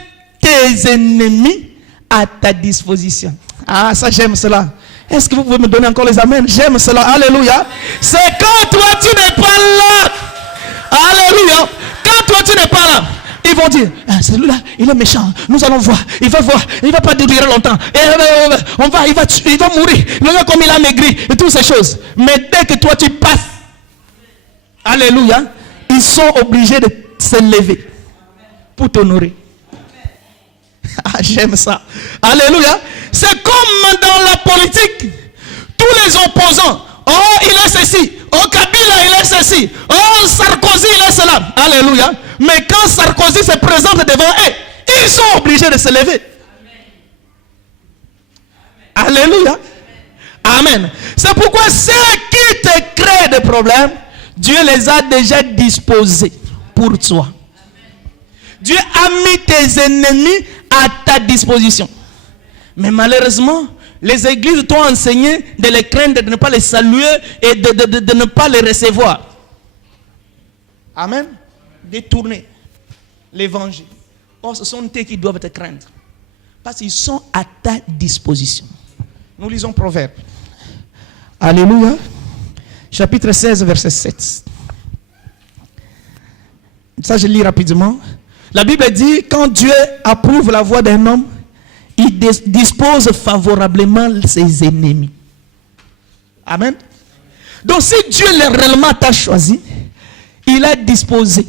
tes ennemis à ta disposition. Ah, ça j'aime cela. Est-ce que vous pouvez me donner encore les amens? J'aime cela. Alléluia. C'est quand toi tu n'es pas là. Alléluia. Quand toi tu n'es pas là, ils vont dire, ah, celui-là, il est méchant. Nous allons voir. Il va voir. Il ne va pas durer longtemps. Il va mourir. Il va comme il a maigri. Et toutes ces choses. Mais dès que toi tu passes, alléluia, ils sont obligés de se lever pour t'honorer. Ah, j'aime ça. Alléluia. C'est comme dans la politique. Tous les opposants. Oh, il est ceci. Oh, Kabila, il est ceci. Oh, Sarkozy, il est cela. Alléluia. Mais quand Sarkozy se présente devant eux, ils sont obligés de se lever. Amen. Alléluia. Amen. C'est pourquoi ceux qui te créent des problèmes, Dieu les a déjà disposés pour toi. Dieu a mis tes ennemis à ta disposition. Mais malheureusement, les églises t'ont enseigné de les craindre, de ne pas les saluer et de ne pas les recevoir. Amen. Détourner l'évangile. Or, ce sont eux qui doivent te craindre. Parce qu'ils sont à ta disposition. Nous lisons Proverbe. Alléluia. Chapitre 16, verset 7. Ça, je lis rapidement. La Bible dit, quand Dieu approuve la voie d'un homme, il dispose favorablement ses ennemis. Amen. Donc si Dieu réellement t'a choisi, il a disposé,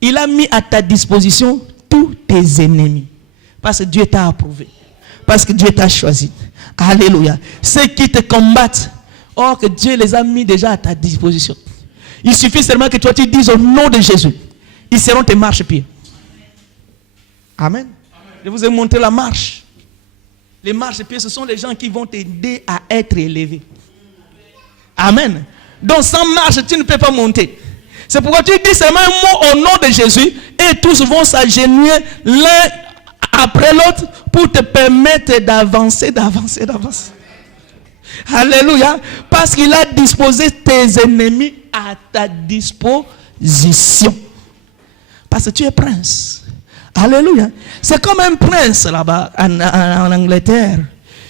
il a mis à ta disposition tous tes ennemis. Parce que Dieu t'a approuvé. Parce que Dieu t'a choisi. Alléluia. Ceux qui te combattent, or que Dieu les a mis déjà à ta disposition. Il suffit seulement que toi tu dises au nom de Jésus. Ils seront tes marchepieds. Amen. Je vous ai montré la marche. Les marchepieds, ce sont les gens qui vont t'aider à être élevé. Amen. Donc sans marche, tu ne peux pas monter. C'est pourquoi tu dis seulement un mot au nom de Jésus et tous vont s'agenouiller l'un après l'autre pour te permettre d'avancer. Alléluia. Parce qu'il a disposé tes ennemis à ta disposition. Parce que tu es prince. Alléluia. C'est comme un prince là-bas en Angleterre.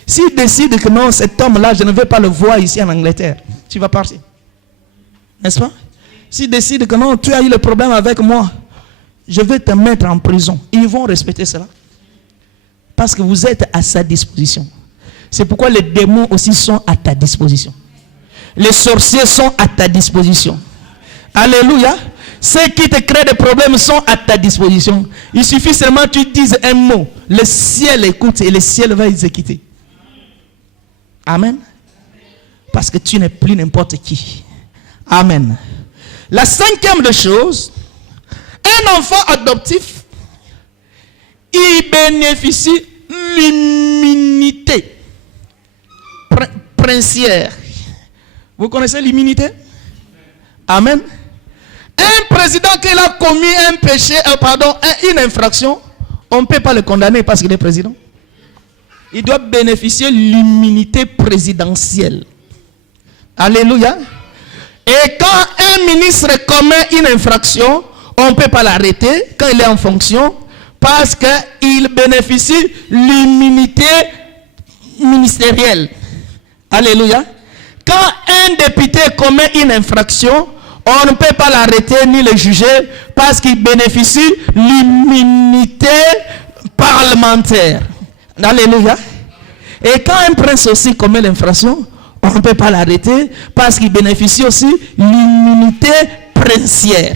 S'il décide que non, cet homme-là, je ne vais pas le voir ici en Angleterre, tu vas partir. N'est-ce pas? S'il décide que non, tu as eu le problème avec moi, je vais te mettre en prison. Ils vont respecter cela. Parce que vous êtes à sa disposition. C'est pourquoi les démons aussi sont à ta disposition. Les sorciers sont à ta disposition. Alléluia. Ceux qui te créent des problèmes sont à ta disposition. Il suffit seulement que tu dises un mot. Le ciel écoute et le ciel va exécuter. Amen. Parce que tu n'es plus n'importe qui. Amen. La cinquième des choses, un enfant adoptif, il bénéficie l'immunité princière. Vous connaissez l'immunité? Amen. Un président qui a commis un péché, une infraction, on ne peut pas le condamner parce qu'il est président. Il doit bénéficier de l'immunité présidentielle. Alléluia. Et quand un ministre commet une infraction, on ne peut pas l'arrêter quand il est en fonction parce qu'il bénéficie de l'immunité ministérielle. Alléluia. Quand un député commet une infraction, on ne peut pas l'arrêter ni le juger parce qu'il bénéficie de l'immunité parlementaire. Alléluia. Et quand un prince aussi commet l'infraction, on ne peut pas l'arrêter parce qu'il bénéficie aussi de l'immunité princière.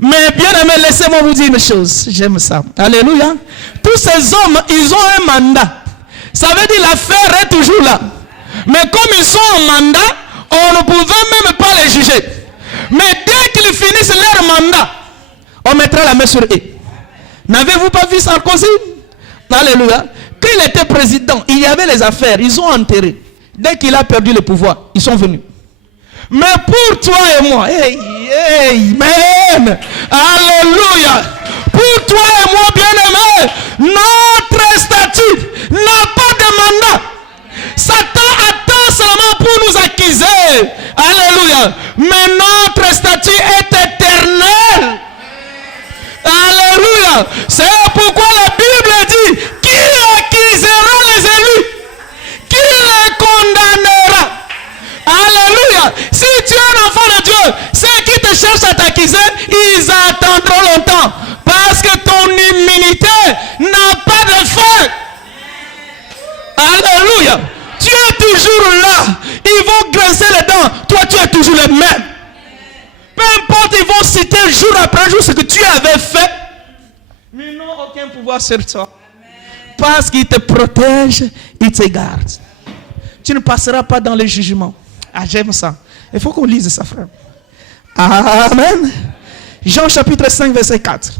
Mais bien aimé, laissez-moi vous dire une chose. J'aime ça. Alléluia. Tous ces hommes, ils ont un mandat. Ça veut dire l'affaire est toujours là. Mais comme ils sont en mandat, on ne pouvait même pas les juger. Mais dès qu'ils finissent leur mandat, on mettra la main sur eux. N'avez-vous pas vu Sarkozy? Alléluia. Quand il était président, il y avait les affaires, ils ont enterré. Dès qu'il a perdu le pouvoir, ils sont venus. Mais pour toi et moi, amen. Alléluia. Pour toi et moi, bien-aimé, notre statut n'a pas de mandat. Satan attend seulement pour nous accuser. Alléluia. Mais notre statut est éternel. Alléluia. C'est pourquoi la Bible dit: qui accusera les élus? Qui les condamnera? Alléluia. Si tu es un enfant de Dieu, ceux qui te cherchent à t'accuser, ils attendront longtemps. Parce que ton immunité n'a pas de fin. Alléluia. Tu es toujours là. Ils vont grincer les dents. Toi, tu es toujours le même. Peu importe, ils vont citer jour après jour ce que tu avais fait. Mais ils n'ont aucun pouvoir sur toi. Parce qu'ils te protègent, ils te gardent. Tu ne passeras pas dans le jugement. Ah, j'aime ça. Il faut qu'on lise ça, frère. Amen. Jean chapitre 5, verset 4.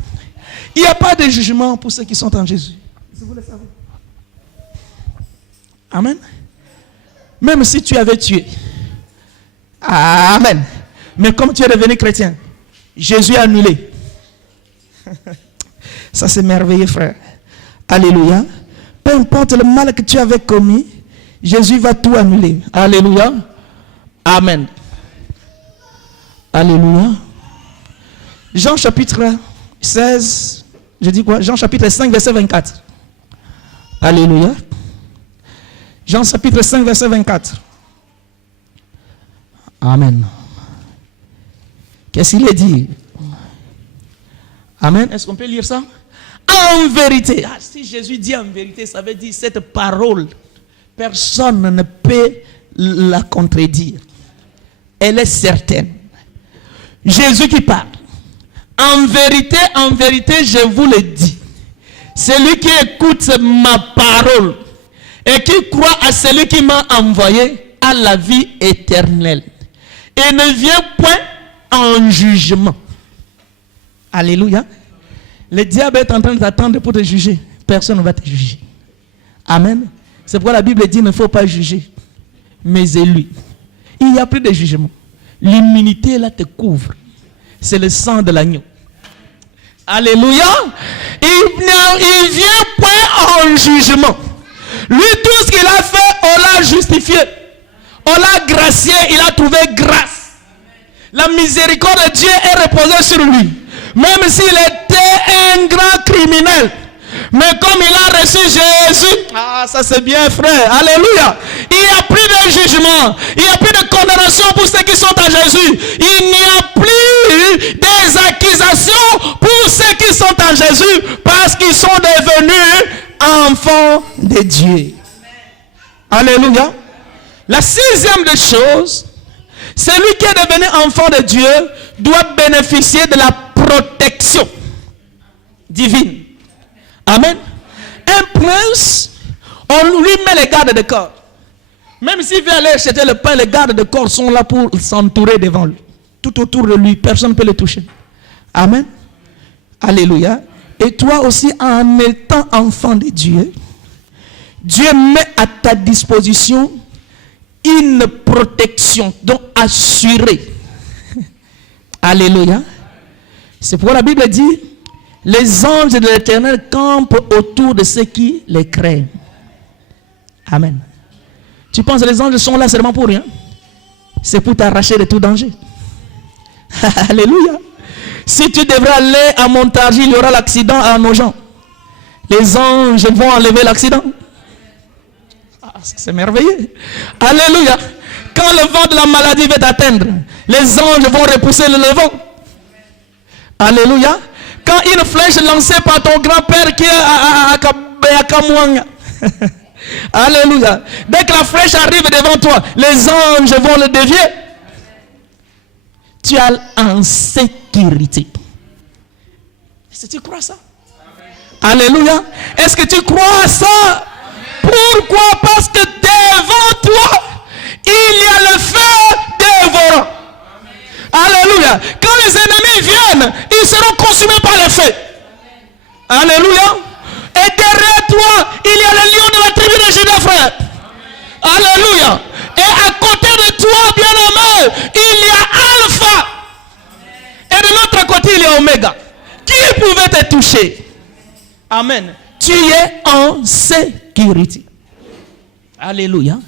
Il n'y a pas de jugement pour ceux qui sont en Jésus. Si vous le savez. Amen. Même si tu avais tué. Amen. Mais comme tu es devenu chrétien, Jésus a annulé. Ça c'est merveilleux, frère. Alléluia. Peu importe le mal que tu avais commis, Jésus va tout annuler. Alléluia. Amen. Alléluia. Jean chapitre 16. Je dis quoi? Jean chapitre 5, verset 24. Alléluia. Jean chapitre 5, verset 24. Amen. Qu'est-ce qu'il est dit? Amen. Est-ce qu'on peut lire ça? En vérité. Ah, si Jésus dit en vérité, ça veut dire cette parole, personne ne peut la contredire. Elle est certaine. Jésus qui parle. En vérité, je vous le dis. Celui qui écoute ma parole et qui croit à celui qui m'a envoyé a la vie éternelle. Et ne vient point en jugement. Alléluia. Le diable est en train de t'attendre pour te juger. Personne ne va te juger. Amen. C'est pourquoi la Bible dit qu'il ne faut pas juger mes élus. Il n'y a plus de jugement. L'immunité là te couvre. C'est le sang de l'agneau. Alléluia. Il vient point en jugement. Lui, tout ce qu'il a fait, on l'a justifié. On l'a gracié, il a trouvé grâce. La miséricorde de Dieu est reposée sur lui. Même s'il était un grand criminel. Mais comme il a reçu Jésus, ah, ça c'est bien, frère. Alléluia. Il n'y a plus de jugement. Il n'y a plus de condamnation pour ceux qui sont à Jésus. Il n'y a plus des accusations pour ceux qui sont en Jésus parce qu'ils sont devenus enfants de Dieu. Alléluia. La sixième des choses, celui qui est devenu enfant de Dieu doit bénéficier de la protection divine. Amen. Un prince, on lui met les gardes de corps. Même s'il veut aller acheter le pain, les gardes de corps sont là pour s'entourer devant lui. Tout autour de lui, personne ne peut le toucher. Amen. Alléluia. Et toi aussi, en étant enfant de Dieu, Dieu met à ta disposition une protection, donc assurée. Alléluia. C'est pourquoi la Bible dit, les anges de l'Éternel campent autour de ceux qui les craignent. Amen. Tu penses que les anges sont là seulement pour rien? C'est pour t'arracher de tout danger. Alléluia. Si tu devrais aller à Montargis, il y aura l'accident à nos gens. Les anges vont enlever l'accident. C'est merveilleux. Alléluia. Quand le vent de la maladie va t'atteindre, les anges vont repousser le vent. Alléluia. Quand une flèche lancée par ton grand-père qui est à Kamouanga. Alléluia. Dès que la flèche arrive devant toi, les anges vont le dévier. Tu es en sécurité. Est-ce que tu crois ça? Alléluia. Est-ce que tu crois ça? Pourquoi? Parce que devant toi, il y a le feu dévorant. Alléluia. Quand les ennemis viennent, ils seront consumés par le feu. Alléluia. Et derrière toi, il y a le lion de la tribu de Juda, frère. Alléluia. Et à côté de toi, bien-aimé, il y a Alpha. Et de l'autre côté, il y a Oméga. Qui pouvait te toucher? Amen. Tu es en sécurité. Alléluia.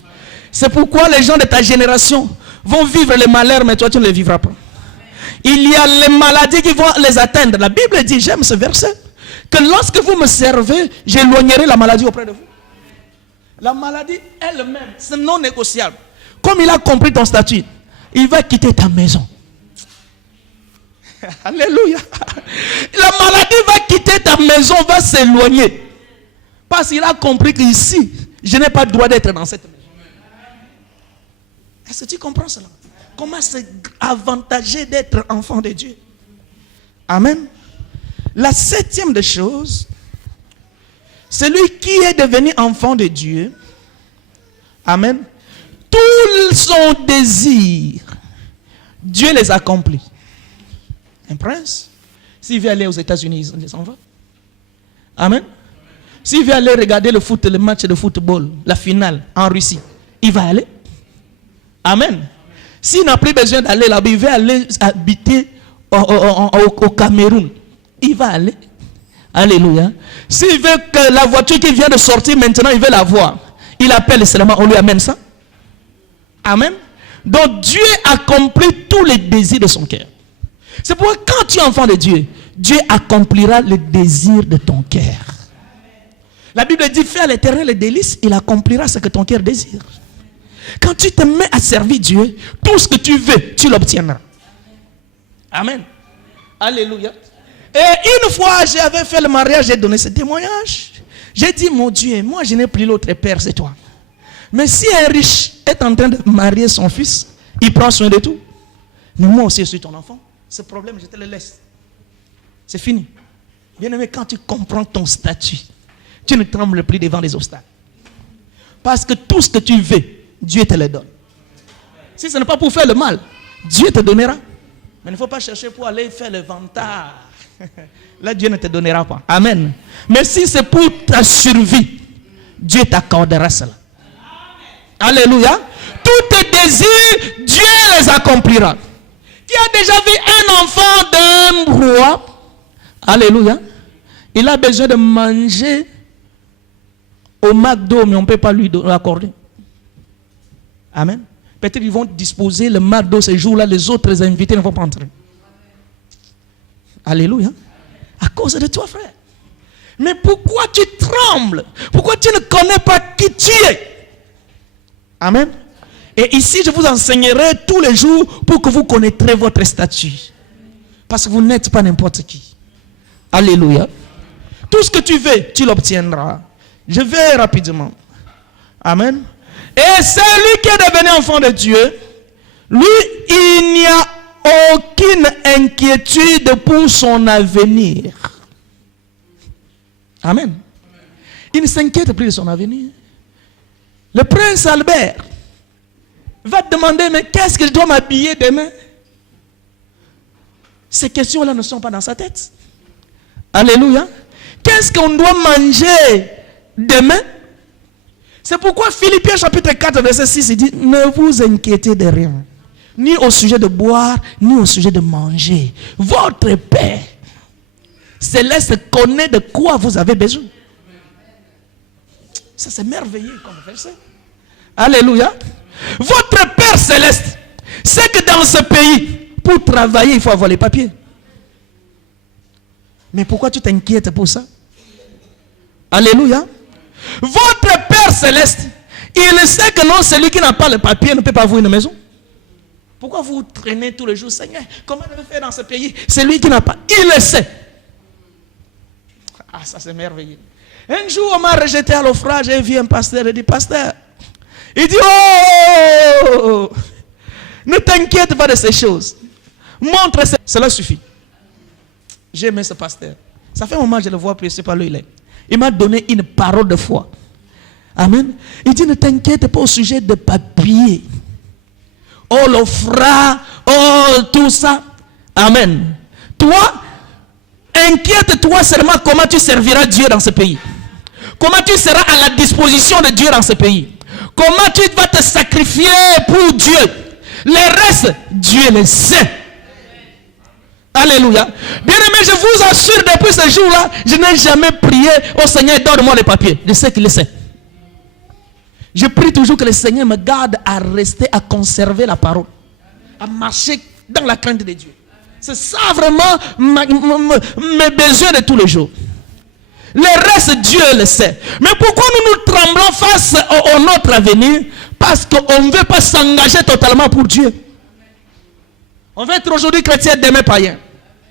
C'est pourquoi les gens de ta génération vont vivre les malheurs, mais toi tu ne les vivras pas. Il y a les maladies qui vont les atteindre. La Bible dit, j'aime ce verset, que lorsque vous me servez, j'éloignerai la maladie auprès de vous. La maladie elle-même, c'est non négociable. Comme il a compris ton statut, il va quitter ta maison. Alléluia. La maladie va quitter ta maison, va s'éloigner. Parce qu'il a compris qu'ici, je n'ai pas le droit d'être dans cette maison. Est-ce que tu comprends cela? Comment c'est avantageux d'être enfant de Dieu? Amen. La septième des choses, celui qui est devenu enfant de Dieu, amen, tout son désir, Dieu les accomplit. Un prince, s'il veut aller aux États-Unis, il s'en va. Amen. S'il veut aller regarder le match de football, la finale en Russie, il va aller. Amen. S'il n'a plus besoin d'aller là-bas, il veut aller habiter au Cameroun, il va aller. Alléluia. S'il veut que la voiture qui vient de sortir maintenant, il veut la voir, il appelle seulement, on lui amène ça. Amen. Donc Dieu accomplit tous les désirs de son cœur. C'est pourquoi quand tu es enfant de Dieu, Dieu accomplira le désir de ton cœur. La Bible dit, fais à l'Éternel les délices, il accomplira ce que ton cœur désire. Quand tu te mets à servir Dieu, tout ce que tu veux, tu l'obtiendras. Amen. Alléluia. Et une fois, j'avais fait le mariage, j'ai donné ce témoignage. J'ai dit, mon Dieu, moi je n'ai plus l'autre père, c'est toi. Mais si un riche est en train de marier son fils, il prend soin de tout. Mais moi aussi, je suis ton enfant. Ce problème, je te le laisse. C'est fini. Bien-aimé, quand tu comprends ton statut, tu ne trembles plus devant les obstacles. Parce que tout ce que tu veux, Dieu te le donne. Si ce n'est pas pour faire le mal, Dieu te donnera. Mais il ne faut pas chercher pour aller faire le vantard. Là, Dieu ne te donnera pas. Amen. Mais si c'est pour ta survie, Dieu t'accordera cela. Alléluia. Tous tes désirs, Dieu les accomplira. Qui a déjà vu un enfant d'un roi? Alléluia. Il a besoin de manger au McDo, mais on ne peut pas lui accorder. Amen. Peut-être qu'ils vont disposer le McDo ce jour-là, les autres invités ne vont pas entrer. Alléluia. À cause de toi, frère. Mais pourquoi tu trembles? Pourquoi tu ne connais pas qui tu es? Amen. Et ici, je vous enseignerai tous les jours pour que vous connaîtrez votre statut. Parce que vous n'êtes pas n'importe qui. Alléluia. Tout ce que tu veux, tu l'obtiendras. Je vais rapidement. Amen. Et celui qui est devenu enfant de Dieu, lui, il n'y a aucune inquiétude pour son avenir. Amen. Il ne s'inquiète plus de son avenir. Le prince Albert va te demander, mais qu'est-ce que je dois m'habiller demain? Ces questions-là ne sont pas dans sa tête. Alléluia. Qu'est-ce qu'on doit manger demain? C'est pourquoi Philippiens chapitre 4, verset 6, il dit, ne vous inquiétez de rien. Ni au sujet de boire, ni au sujet de manger. Votre Père céleste connaît de quoi vous avez besoin. Ça, c'est merveilleux comme verset. Alléluia. Votre Père céleste sait que dans ce pays, pour travailler, il faut avoir les papiers. Mais pourquoi tu t'inquiètes pour ça? Alléluia. Votre Père céleste, il sait que non, celui qui n'a pas le papier ne peut pas avoir une maison. Pourquoi vous traînez tous les jours, Seigneur? Comment je vais faire dans ce pays? Celui qui n'a pas, il le sait. Ah, ça c'est merveilleux. Un jour, on m'a rejeté à l'offrage, j'ai vu un pasteur, il dit, pasteur, il dit, oh, ne t'inquiète pas de ces choses. Montre, cela suffit. J'ai aimé ce pasteur. Ça fait un moment que je le vois prêcher par lui. Il m'a donné une parole de foi. Amen. Il dit, ne t'inquiète pas au sujet de papier. Oh, l'offrage, oh, tout ça. Amen. Toi, inquiète-toi seulement comment tu serviras Dieu dans ce pays. Comment tu seras à la disposition de Dieu dans ce pays. Comment tu vas te sacrifier pour Dieu. Le reste, Dieu le sait. Alléluia. Bien aimé, je vous assure, depuis ce jour-là, je n'ai jamais prié au Seigneur, donne-moi les papiers. Je sais qu'il le sait. Je prie toujours que le Seigneur me garde à rester, à conserver la parole. À marcher dans la crainte de Dieu. C'est ça vraiment mes besoins de tous les jours. Le reste, Dieu le sait. Mais pourquoi nous tremblons face à notre avenir? Parce qu'on ne veut pas s'engager totalement pour Dieu. On veut être aujourd'hui chrétien, demain païen.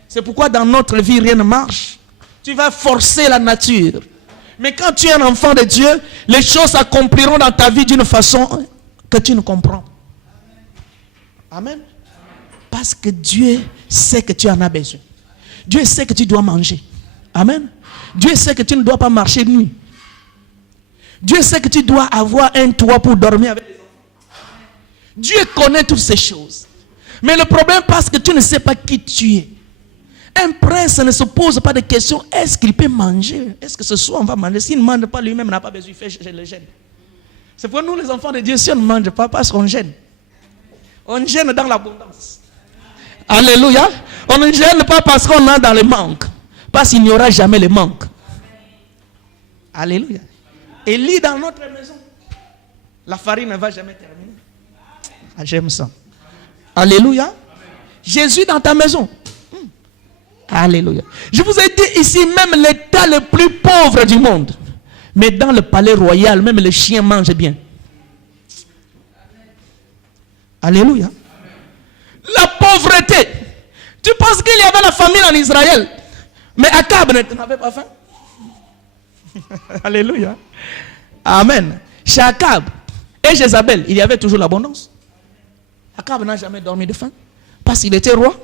C'est pourquoi dans notre vie, rien ne marche. Tu vas forcer la nature. Mais quand tu es un enfant de Dieu, les choses s'accompliront dans ta vie d'une façon que tu ne comprends. Amen. Parce que Dieu sait que tu en as besoin. Dieu sait que tu dois manger. Amen. Dieu sait que tu ne dois pas marcher de nuit. Dieu sait que tu dois avoir un toit pour dormir avec les enfants. Dieu connaît toutes ces choses. Mais le problème, parce que tu ne sais pas qui tu es. Un prince ne se pose pas de questions. Est-ce qu'il peut manger? Est-ce que ce soir on va manger? S'il ne mange pas lui-même, n'a pas besoin, il fait le gêne. C'est pour nous les enfants de Dieu, si on ne mange pas, parce qu'on gêne. On gêne dans l'abondance. Alléluia. On ne gêne pas parce qu'on est dans le manque. Parce qu'il n'y aura jamais le manque. Alléluia. Et lit dans notre maison. La farine ne va jamais terminer. Ah, j'aime ça. Alléluia. Jésus dans ta maison. Alléluia. Je vous ai dit ici, même l'état le plus pauvre du monde. Mais dans le palais royal, même les chiens mangent bien. Alléluia. La pauvreté. Tu penses qu'il y avait la famine en Israël? Mais Akab n'avait pas faim. Alléluia. Amen. Chez Akab et Jézabel, il y avait toujours l'abondance. Akab n'a jamais dormi de faim. Parce qu'il était roi.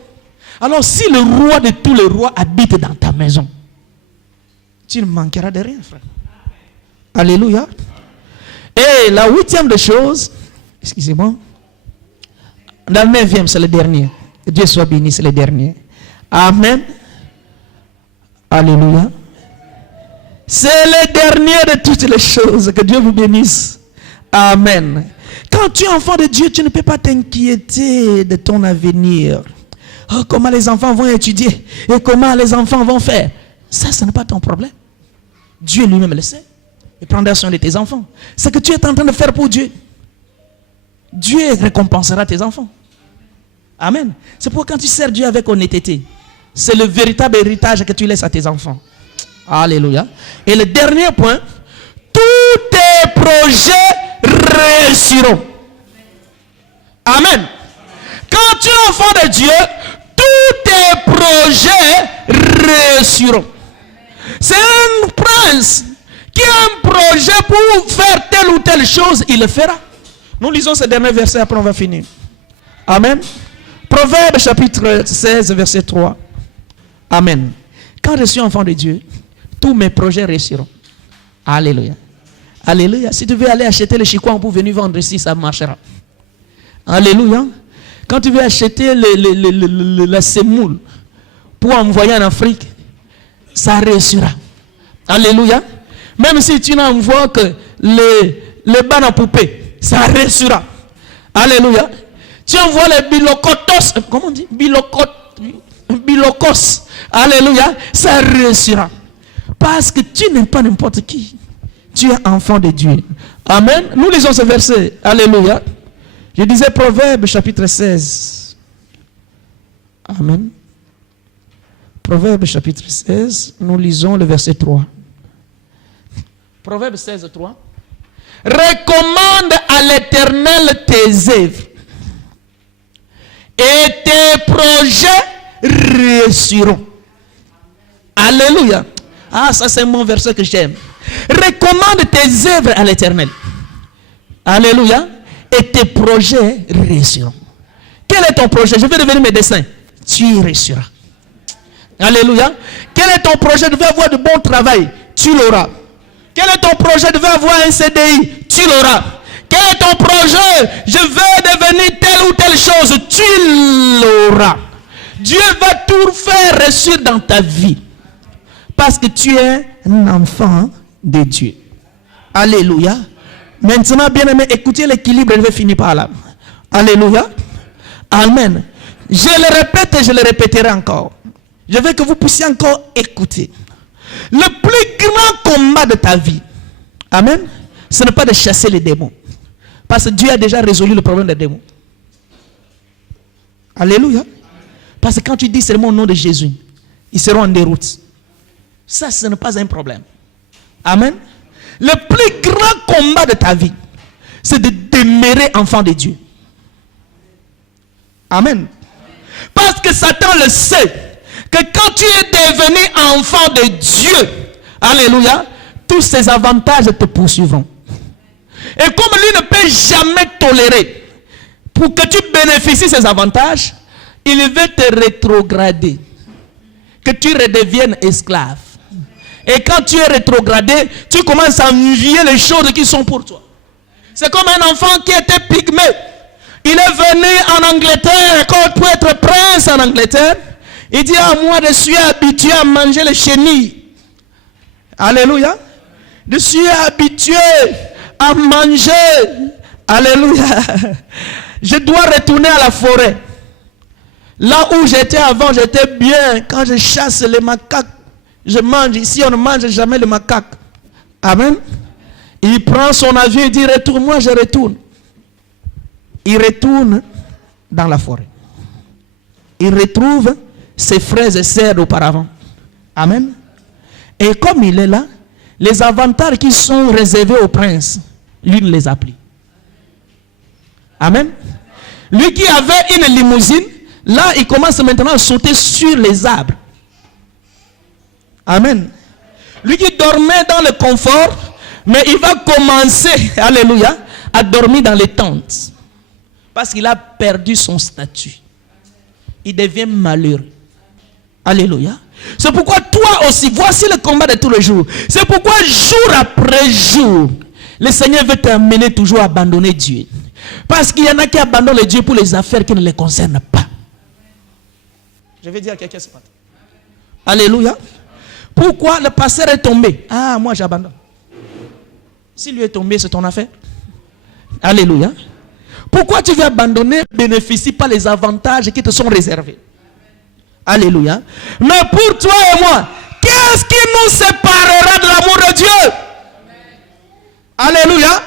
Alors si le roi de tous les rois habite dans ta maison, tu ne manqueras de rien, frère. Alléluia. Et la 8e des choses, excusez-moi, la 9e c'est le dernier. Que Dieu soit béni, c'est le dernier. Amen. Alléluia. C'est le dernier de toutes les choses. Que Dieu vous bénisse. Amen. Quand tu es enfant de Dieu, tu ne peux pas t'inquiéter de ton avenir. Oh, comment les enfants vont étudier et comment les enfants vont faire. Ça, ce n'est pas ton problème. Dieu lui-même le sait. Il prendra soin de tes enfants. Ce que tu es en train de faire pour Dieu, Dieu récompensera tes enfants. Amen. C'est pourquoi quand tu sers Dieu avec honnêteté, c'est le véritable héritage que tu laisses à tes enfants. Alléluia. Et le dernier point, tous tes projets réussiront. Amen. Quand tu es enfant de Dieu, tous tes projets réussiront. C'est un prince qui a un projet pour faire telle ou telle chose, il le fera. Nous lisons ce dernier verset, après on va finir. Amen. Proverbe chapitre 16, verset 3. Amen. Quand je suis enfant de Dieu, tous mes projets réussiront. Alléluia. Alléluia. Si tu veux aller acheter le chicoin pour venir vendre ici, ça marchera. Alléluia. Quand tu veux acheter la semoule pour envoyer en Afrique, ça réussira. Alléluia. Même si tu n'envoies que les bancs à poupée, ça réussira. Alléluia. Tu envoies les bilocotos, comment on dit? Bilocos. Alléluia. Ça réussira. Parce que tu n'es pas n'importe qui. Tu es enfant de Dieu. Amen. Nous lisons ce verset. Alléluia. Je disais Proverbe chapitre 16. Amen. Proverbe chapitre 16. Nous lisons le verset 3. Proverbe 16, 3. Recommande à l'Éternel tes œuvres et tes projets réussiront. Alléluia. Ah, ça c'est mon verset que j'aime. Recommande tes œuvres à l'Éternel. Alléluia. Et tes projets réussiront. Quel est ton projet? Je vais devenir médecin. Tu réussiras. Alléluia. Quel est ton projet? Je veux avoir de bon travail. Tu l'auras. Quel est ton projet? Je veux avoir un CDI. Tu l'auras. Quel est ton projet? Je veux devenir telle ou telle chose. Tu l'auras. Dieu va tout faire réussir dans ta vie. Parce que tu es un enfant de Dieu. Alléluia. Maintenant, bien aimé, écoutez l'équilibre, je vais finir par là. Alléluia. Amen. Je le répète et je le répéterai encore. Je veux que vous puissiez encore écouter. Le plus grand combat de ta vie, amen, ce n'est pas de chasser les démons. Parce que Dieu a déjà résolu le problème des démons. Alléluia. Parce que quand tu dis seulement au nom de Jésus, ils seront en déroute. Ça, ce n'est pas un problème. Amen. Le plus grand combat de ta vie, c'est de demeurer enfant de Dieu. Amen. Parce que Satan le sait, que quand tu es devenu enfant de Dieu, alléluia, tous ces avantages te poursuivront. Et comme lui ne peut jamais tolérer, pour que tu bénéficies de ces avantages, il veut te rétrograder, que tu redeviennes esclave. Et quand tu es rétrogradé, tu commences à envier les choses qui sont pour toi. C'est comme un enfant qui était pygmée. Il est venu en Angleterre pour être prince en Angleterre. Il dit, ah, moi je suis habitué à manger les chenilles. Alléluia. Je suis habitué à manger. Alléluia. Je dois retourner à la forêt. Là où j'étais avant, j'étais bien. Quand je chasse les macaques, je mange. Ici, on ne mange jamais le macaque. Amen. Il prend son avion et dit, retourne. Moi, je retourne. Il retourne dans la forêt. Il retrouve ses frères et sœurs d'auparavant. Amen. Et comme il est là, les avantages qui sont réservés au prince, lui ne les a plus. Amen. Lui qui avait une limousine, là, il commence maintenant à sauter sur les arbres. Amen. Lui qui dormait dans le confort, mais il va commencer, alléluia, à dormir dans les tentes. Parce qu'il a perdu son statut. Il devient malheureux. Alléluia. C'est pourquoi toi aussi, voici le combat de tous les jours. C'est pourquoi jour après jour, le Seigneur veut t'amener toujours à abandonner Dieu. Parce qu'il y en a qui abandonnent Dieu pour les affaires qui ne les concernent pas. Je vais dire à quelqu'un ce matin. Alléluia. Pourquoi le pasteur est tombé? Ah, moi j'abandonne. Si lui est tombé, c'est ton affaire. Alléluia. Pourquoi tu veux abandonner? Bénéficie pas les avantages qui te sont réservés. Alléluia. Mais pour toi et moi, qu'est-ce qui nous séparera de l'amour de Dieu? Alléluia.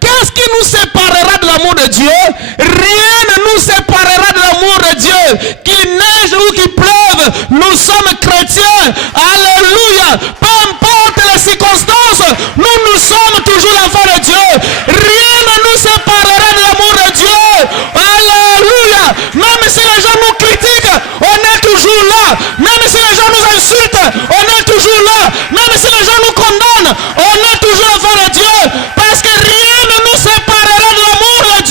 Qu'est-ce qui nous séparera de l'amour de Dieu? Rien ne nous séparera de l'amour de Dieu. Qu'il neige ou qu'il pleuve, nous sommes chrétiens. Alléluia. Peu importe les circonstances, nous sommes toujours l'enfant de Dieu. Rien ne nous séparera de l'amour de Dieu. Alléluia. Même si les gens nous critiquent, on est toujours là. Même si les gens nous insultent, on est toujours là. Même si les gens nous condamnent, on est toujours l'enfant de Dieu. Parce que rien ne nous séparera de l'amour de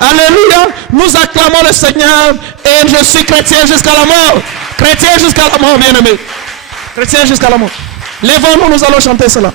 Alléluia. Nous acclamons le Seigneur et je suis chrétien jusqu'à la mort. Chrétien jusqu'à la mort, bien-aimé. Chrétien jusqu'à la mort. Lèvons-nous, nous allons chanter cela.